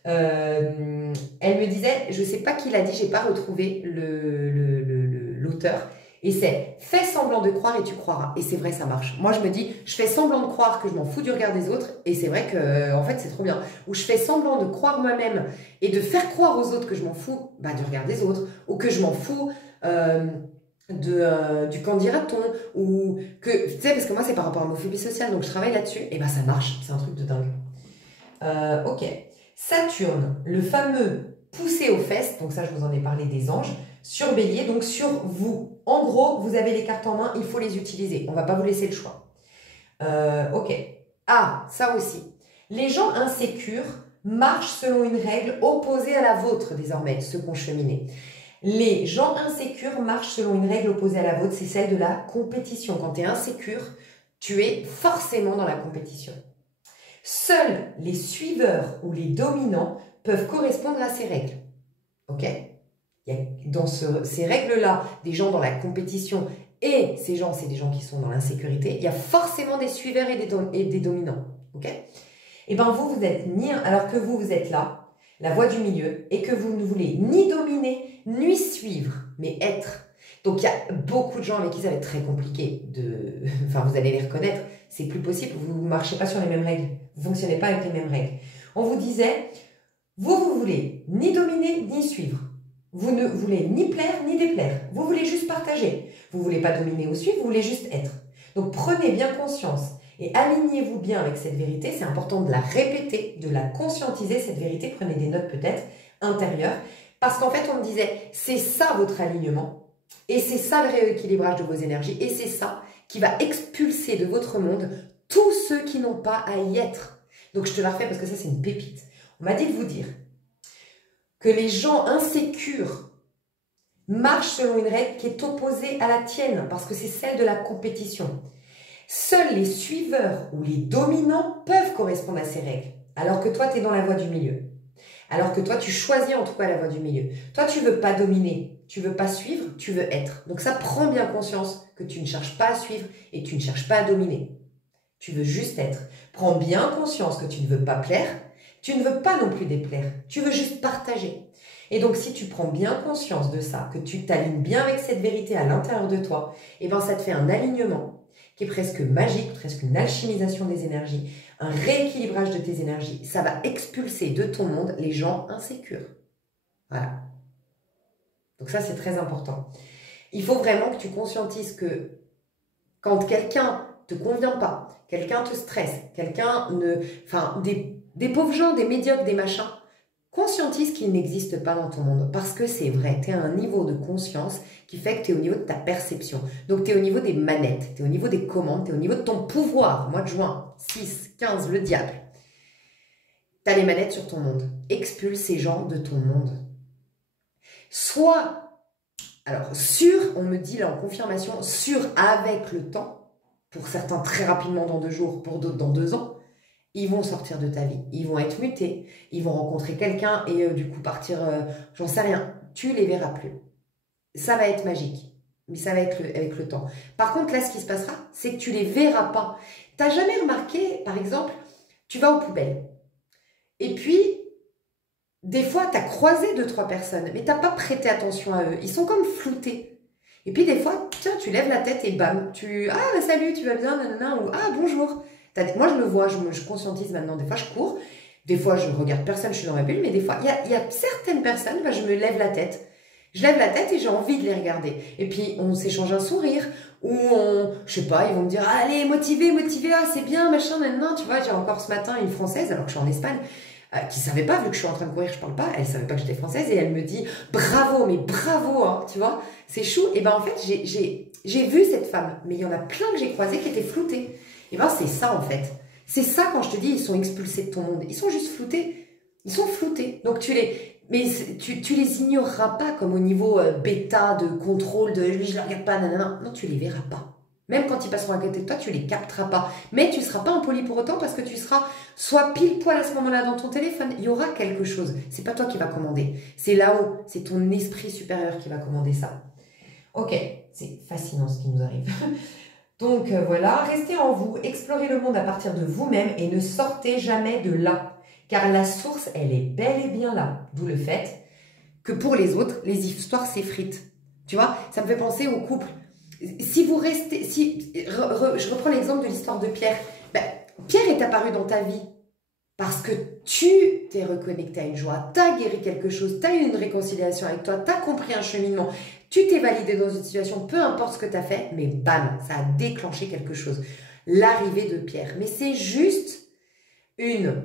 Elle me disait, je sais pas qui l'a dit, j'ai pas retrouvé l'auteur, et c'est fais semblant de croire et tu croiras. Et c'est vrai, ça marche. Moi, je me dis, je fais semblant de croire que je m'en fous du regard des autres, et c'est vrai que, en fait, c'est trop bien. Ou je fais semblant de croire moi-même et de faire croire aux autres que je m'en fous du regard des autres, ou que je m'en fous du qu'en dira-t-on, ou que, tu sais, parce que moi, c'est par rapport à ma phobie sociale, donc je travaille là-dessus, et ça marche. C'est un truc de dingue. Ok. Saturne, le fameux poussé aux fesses, donc ça, je vous en ai parlé des anges, sur Bélier, donc sur vous. En gros, vous avez les cartes en main, il faut les utiliser. On ne va pas vous laisser le choix. Ok. Ah, ça aussi. Les gens insécures marchent selon une règle opposée à la vôtre, désormais, ceux qui ont cheminé. Les gens insécures marchent selon une règle opposée à la vôtre, c'est celle de la compétition. Quand tu es insécure, tu es forcément dans la compétition. Seuls les suiveurs ou les dominants peuvent correspondre à ces règles. Ok ? Il y a dans ces règles-là, des gens dans la compétition et ces gens, c'est des gens qui sont dans l'insécurité, il y a forcément des suiveurs et des dominants. Ok ? Et bien vous êtes ni... Alors que vous êtes là, la voie du milieu, et que vous ne voulez ni dominer, ni suivre, mais être. Donc il y a beaucoup de gens avec qui ça va être très compliqué de... Enfin, vous allez les reconnaître, c'est plus possible, vous ne marchez pas sur les mêmes règles, vous ne fonctionnez pas avec les mêmes règles. On vous disait, vous voulez ni dominer, ni suivre. Vous ne voulez ni plaire, ni déplaire. Vous voulez juste partager. Vous ne voulez pas dominer ou suivre, vous voulez juste être. Donc prenez bien conscience et alignez-vous bien avec cette vérité. C'est important de la répéter, de la conscientiser, cette vérité. Prenez des notes peut-être intérieures. Parce qu'en fait, on me disait, c'est ça votre alignement. Et c'est ça le rééquilibrage de vos énergies. Et c'est ça qui va expulser de votre monde tous ceux qui n'ont pas à y être. Donc je te la refais parce que ça, c'est une pépite. On m'a dit de vous dire que les gens insécures marchent selon une règle qui est opposée à la tienne, parce que c'est celle de la compétition. Seuls les suiveurs ou les dominants peuvent correspondre à ces règles, alors que toi, tu es dans la voie du milieu. Alors que toi, tu choisis en tout cas la voie du milieu. Toi, tu veux pas dominer, tu veux pas suivre, tu veux être. Donc ça, prends bien conscience que tu ne cherches pas à suivre et tu ne cherches pas à dominer. Tu veux juste être. Prends bien conscience que tu ne veux pas plaire, tu ne veux pas non plus déplaire, tu veux juste partager. Et donc, si tu prends bien conscience de ça, que tu t'alignes bien avec cette vérité à l'intérieur de toi, et ben ça te fait un alignement qui est presque magique, presque une alchimisation des énergies, un rééquilibrage de tes énergies. Ça va expulser de ton monde les gens insécures. Voilà. Donc ça, c'est très important. Il faut vraiment que tu conscientises que quand quelqu'un te convient pas, quelqu'un te stresse, quelqu'un ne... Enfin, des pauvres gens, des médiocres, des machins, conscientise qu'ils n'existent pas dans ton monde. Parce que c'est vrai, tu es à un niveau de conscience qui fait que tu es au niveau de ta perception. Donc tu es au niveau des manettes, tu es au niveau des commandes, tu es au niveau de ton pouvoir. Mois de juin, 6, 15, le diable. Tu as les manettes sur ton monde. Expulse ces gens de ton monde. Soit, alors sûr, on me dit là en confirmation, sûr avec le temps, pour certains très rapidement dans 2 jours, pour d'autres dans 2 ans, ils vont sortir de ta vie, ils vont être mutés, ils vont rencontrer quelqu'un et du coup partir, j'en sais rien, tu les verras plus. Ça va être magique, mais ça va être avec le temps. Par contre, là, ce qui se passera, c'est que tu les verras pas. T'as jamais remarqué, par exemple, tu vas aux poubelles, et puis, des fois, tu as croisé 2-3 personnes, mais tu n'as pas prêté attention à eux, ils sont comme floutés. Et puis des fois, tiens, tu lèves la tête et bam, ah salut, tu vas bien, nanana, ou ah bonjour. Moi, je me vois, je conscientise maintenant. Des fois, je cours. Des fois, je regarde personne, je suis dans ma bulle. Mais des fois, il y a certaines personnes, je me lève la tête. Je lève la tête et j'ai envie de les regarder. Et puis, on s'échange un sourire. Ou je sais pas, ils vont me dire, allez, motivé, ah, c'est bien, machin, maintenant. Tu vois, j'ai encore ce matin une Française, alors que je suis en Espagne, qui savait pas, vu que je suis en train de courir, je parle pas. Elle savait pas que j'étais française. Et elle me dit, bravo, mais bravo, hein, tu vois. C'est chou. Et ben, en fait, j'ai vu cette femme. Mais il y en a plein que j'ai croisées qui étaient floutées. Et bien, c'est ça, en fait. C'est ça, quand je te dis, ils sont expulsés de ton monde. Ils sont juste floutés. Ils sont floutés. Donc, tu les ignoreras pas comme au niveau bêta de contrôle, de je ne les regarde pas, nanana. Non, tu les verras pas. Même quand ils passeront à côté de toi, tu les capteras pas. Mais tu ne seras pas impoli pour autant parce que tu seras soit pile poil à ce moment-là dans ton téléphone. Il y aura quelque chose. C'est pas toi qui vas commander. C'est là-haut. C'est ton esprit supérieur qui va commander ça. Ok, c'est fascinant ce qui nous arrive. Donc voilà, restez en vous, explorez le monde à partir de vous-même et ne sortez jamais de là. Car la source, elle est bel et bien là. D'où le fait que pour les autres, les histoires s'effritent. Tu vois, ça me fait penser au couple. Si vous restez, je reprends l'exemple de l'histoire de Pierre. Ben, Pierre est apparu dans ta vie parce que tu t'es reconnecté à une joie, tu as guéri quelque chose, tu as eu une réconciliation avec toi, tu as compris un cheminement, tu t'es validé dans une situation, peu importe ce que tu as fait, mais bam, ça a déclenché quelque chose. L'arrivée de Pierre. Mais c'est juste une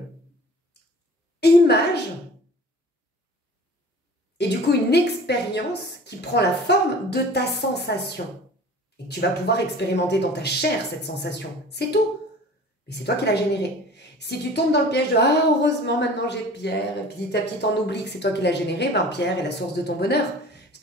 image et du coup une expérience qui prend la forme de ta sensation. Et que tu vas pouvoir expérimenter dans ta chair cette sensation. C'est tout. Mais c'est toi qui l'as générée. Si tu tombes dans le piège de « Ah, heureusement, maintenant j'ai Pierre », et puis petit à petit t'en oublies que c'est toi qui l'as généré, ben Pierre est la source de ton bonheur.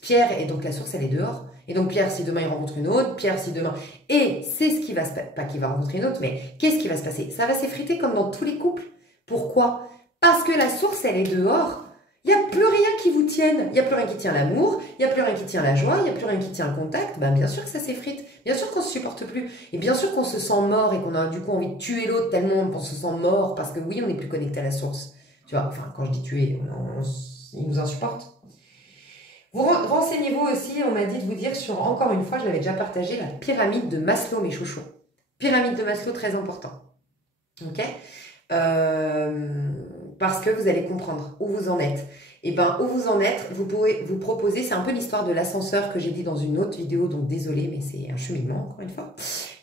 Pierre, et donc la source, elle est dehors. Et donc Pierre, si demain il rencontre une autre, Pierre, si demain... Et c'est ce qui va se passer, pas qu'il va rencontrer une autre, mais qu'est-ce qui va se passer? Ça va s'effriter comme dans tous les couples. Pourquoi? Parce que la source, elle est dehors. Il n'y a plus rien qui vous tienne. Il n'y a plus rien qui tient l'amour, il n'y a plus rien qui tient la joie, il n'y a plus rien qui tient le contact. Ben, bien sûr que ça s'effrite. Bien sûr qu'on ne se supporte plus. Et bien sûr qu'on se sent mort et qu'on a du coup envie de tuer l'autre tellement on se sent mort parce que oui, on n'est plus connecté à la source. Tu vois, enfin, quand je dis tuer, il nous insupporte. Vous renseignez-vous aussi, on m'a dit de vous dire sur, encore une fois, je l'avais déjà partagé, la pyramide de Maslow, mes chouchous. Pyramide de Maslow, très important. Ok, parce que vous allez comprendre où vous en êtes. Et bien, où vous en êtes, vous pouvez vous proposer, c'est un peu l'histoire de l'ascenseur que j'ai dit dans une autre vidéo, donc désolé, mais c'est un cheminement, encore une fois.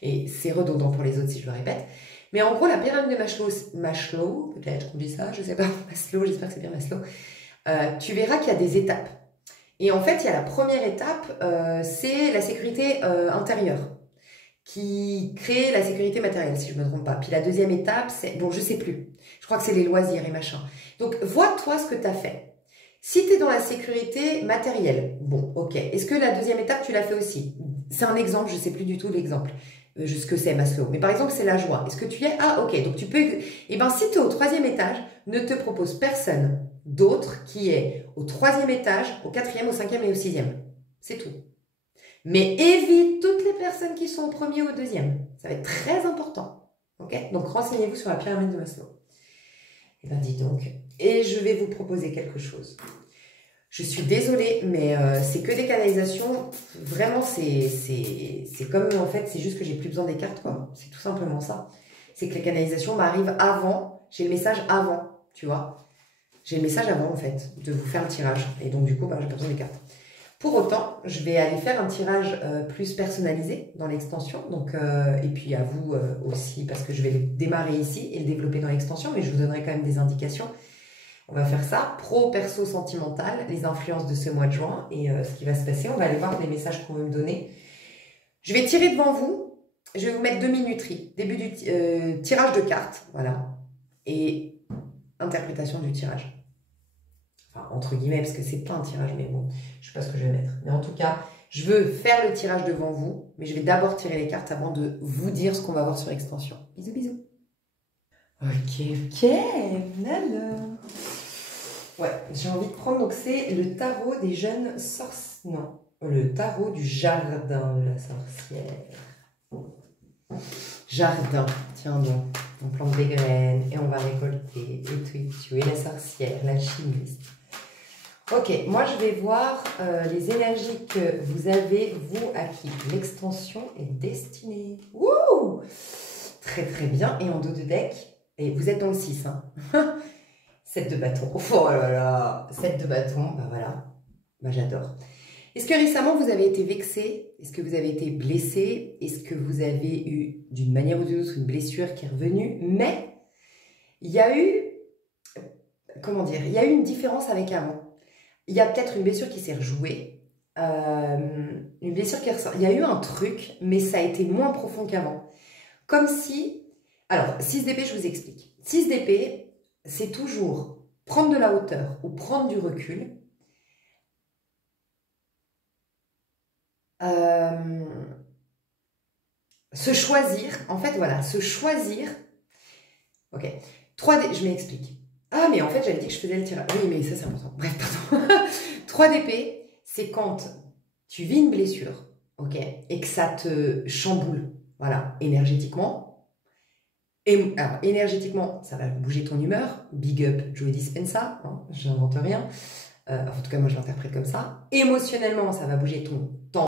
Et c'est redondant pour les autres si je le répète. Mais en gros, la pyramide de Maslow, peut-être qu'on dit ça, je sais pas, Maslow, j'espère que c'est bien Maslow, tu verras qu'il y a des étapes. Et en fait, il y a la première étape, c'est la sécurité intérieure, qui crée la sécurité matérielle, si je ne me trompe pas. Puis la deuxième étape, c'est... Bon, je sais plus. Je crois que c'est les loisirs et machin. Donc, vois-toi ce que tu as fait. Si tu es dans la sécurité matérielle, bon, ok. Est-ce que la deuxième étape, tu l'as fait aussi? C'est un exemple, je ne sais plus du tout l'exemple, ce que c'est Maslow. Mais par exemple, c'est la joie. Est-ce que tu y es? Ah, ok. Donc, tu peux... Eh bien, si tu es au troisième étage, ne te propose personne d'autre qui est au troisième étage, au quatrième, au cinquième et au sixième. C'est tout. Mais évite toutes les personnes qui sont au premier ou au deuxième. Ça va être très important. Okay, donc, renseignez-vous sur la pyramide de Maslow. Eh bien, dis donc. Et je vais vous proposer quelque chose. Je suis désolée, mais c'est que des canalisations. Vraiment, c'est comme, en fait, c'est juste que j'ai plus besoin des cartes, quoi. C'est tout simplement ça. C'est que les canalisations m'arrivent avant. J'ai le message avant, tu vois. J'ai le message avant, en fait, de vous faire le tirage. Et donc, du coup, bah, j'ai pas besoin des cartes. Pour autant, je vais aller faire un tirage plus personnalisé dans l'extension. Donc, et puis à vous aussi, parce que je vais le démarrer ici et le développer dans l'extension, mais je vous donnerai quand même des indications. On va faire ça, pro, perso, sentimental, les influences de ce mois de juin et ce qui va se passer. On va aller voir les messages qu'on veut me donner. Je vais tirer devant vous. Je vais vous mettre 2 minuteries. Début du tirage de cartes, voilà. Et interprétation du tirage. Enfin, entre guillemets, parce que c'est pas un tirage, mais bon, je sais pas ce que je vais mettre. Mais en tout cas, je veux faire le tirage devant vous, mais je vais d'abord tirer les cartes avant de vous dire ce qu'on va voir sur extension. Bisous, bisous. Ok. Alors... Ouais, j'ai envie de prendre, donc c'est le tarot des jeunes sorcières. Non, le tarot du jardin de la sorcière. Jardin, tiens donc, on plante des graines et on va récolter, et tu es la sorcière, l'alchimiste. Ok, moi je vais voir les énergies que vous avez, vous, à qui l'extension est destinée. Wouh! Très très bien, et en dos de deck, et vous êtes dans le 6, hein. 7 de bâton, oh là là, 7 de bâton, bah voilà, bah j'adore. Est-ce que récemment vous avez été vexé? Est-ce que vous avez été blessé? Est-ce que vous avez eu d'une manière ou d'une autre une blessure qui est revenue? Mais il y a eu, comment dire, il y a eu une différence avec avant. Il y a peut-être une blessure qui s'est rejouée, une blessure qui ressort. Il y a eu un truc, mais ça a été moins profond qu'avant. Comme si, alors 6 d'épée, je vous explique. 6 d'épée, c'est toujours prendre de la hauteur ou prendre du recul. se choisir, en fait, voilà, se choisir. Ok, 3D, je m'explique. Ah, mais en fait, j'avais dit que je faisais le tirage. Oui, mais ça, c'est important. Bref, pardon. 3DP, c'est quand tu vis une blessure, ok, et que ça te chamboule, voilà, énergétiquement. Et alors, énergétiquement, ça va bouger ton humeur. Big up Joe Dispenza, hein, j'invente rien. En tout cas, moi, je l'interprète comme ça. Émotionnellement, ça va bouger ton temps.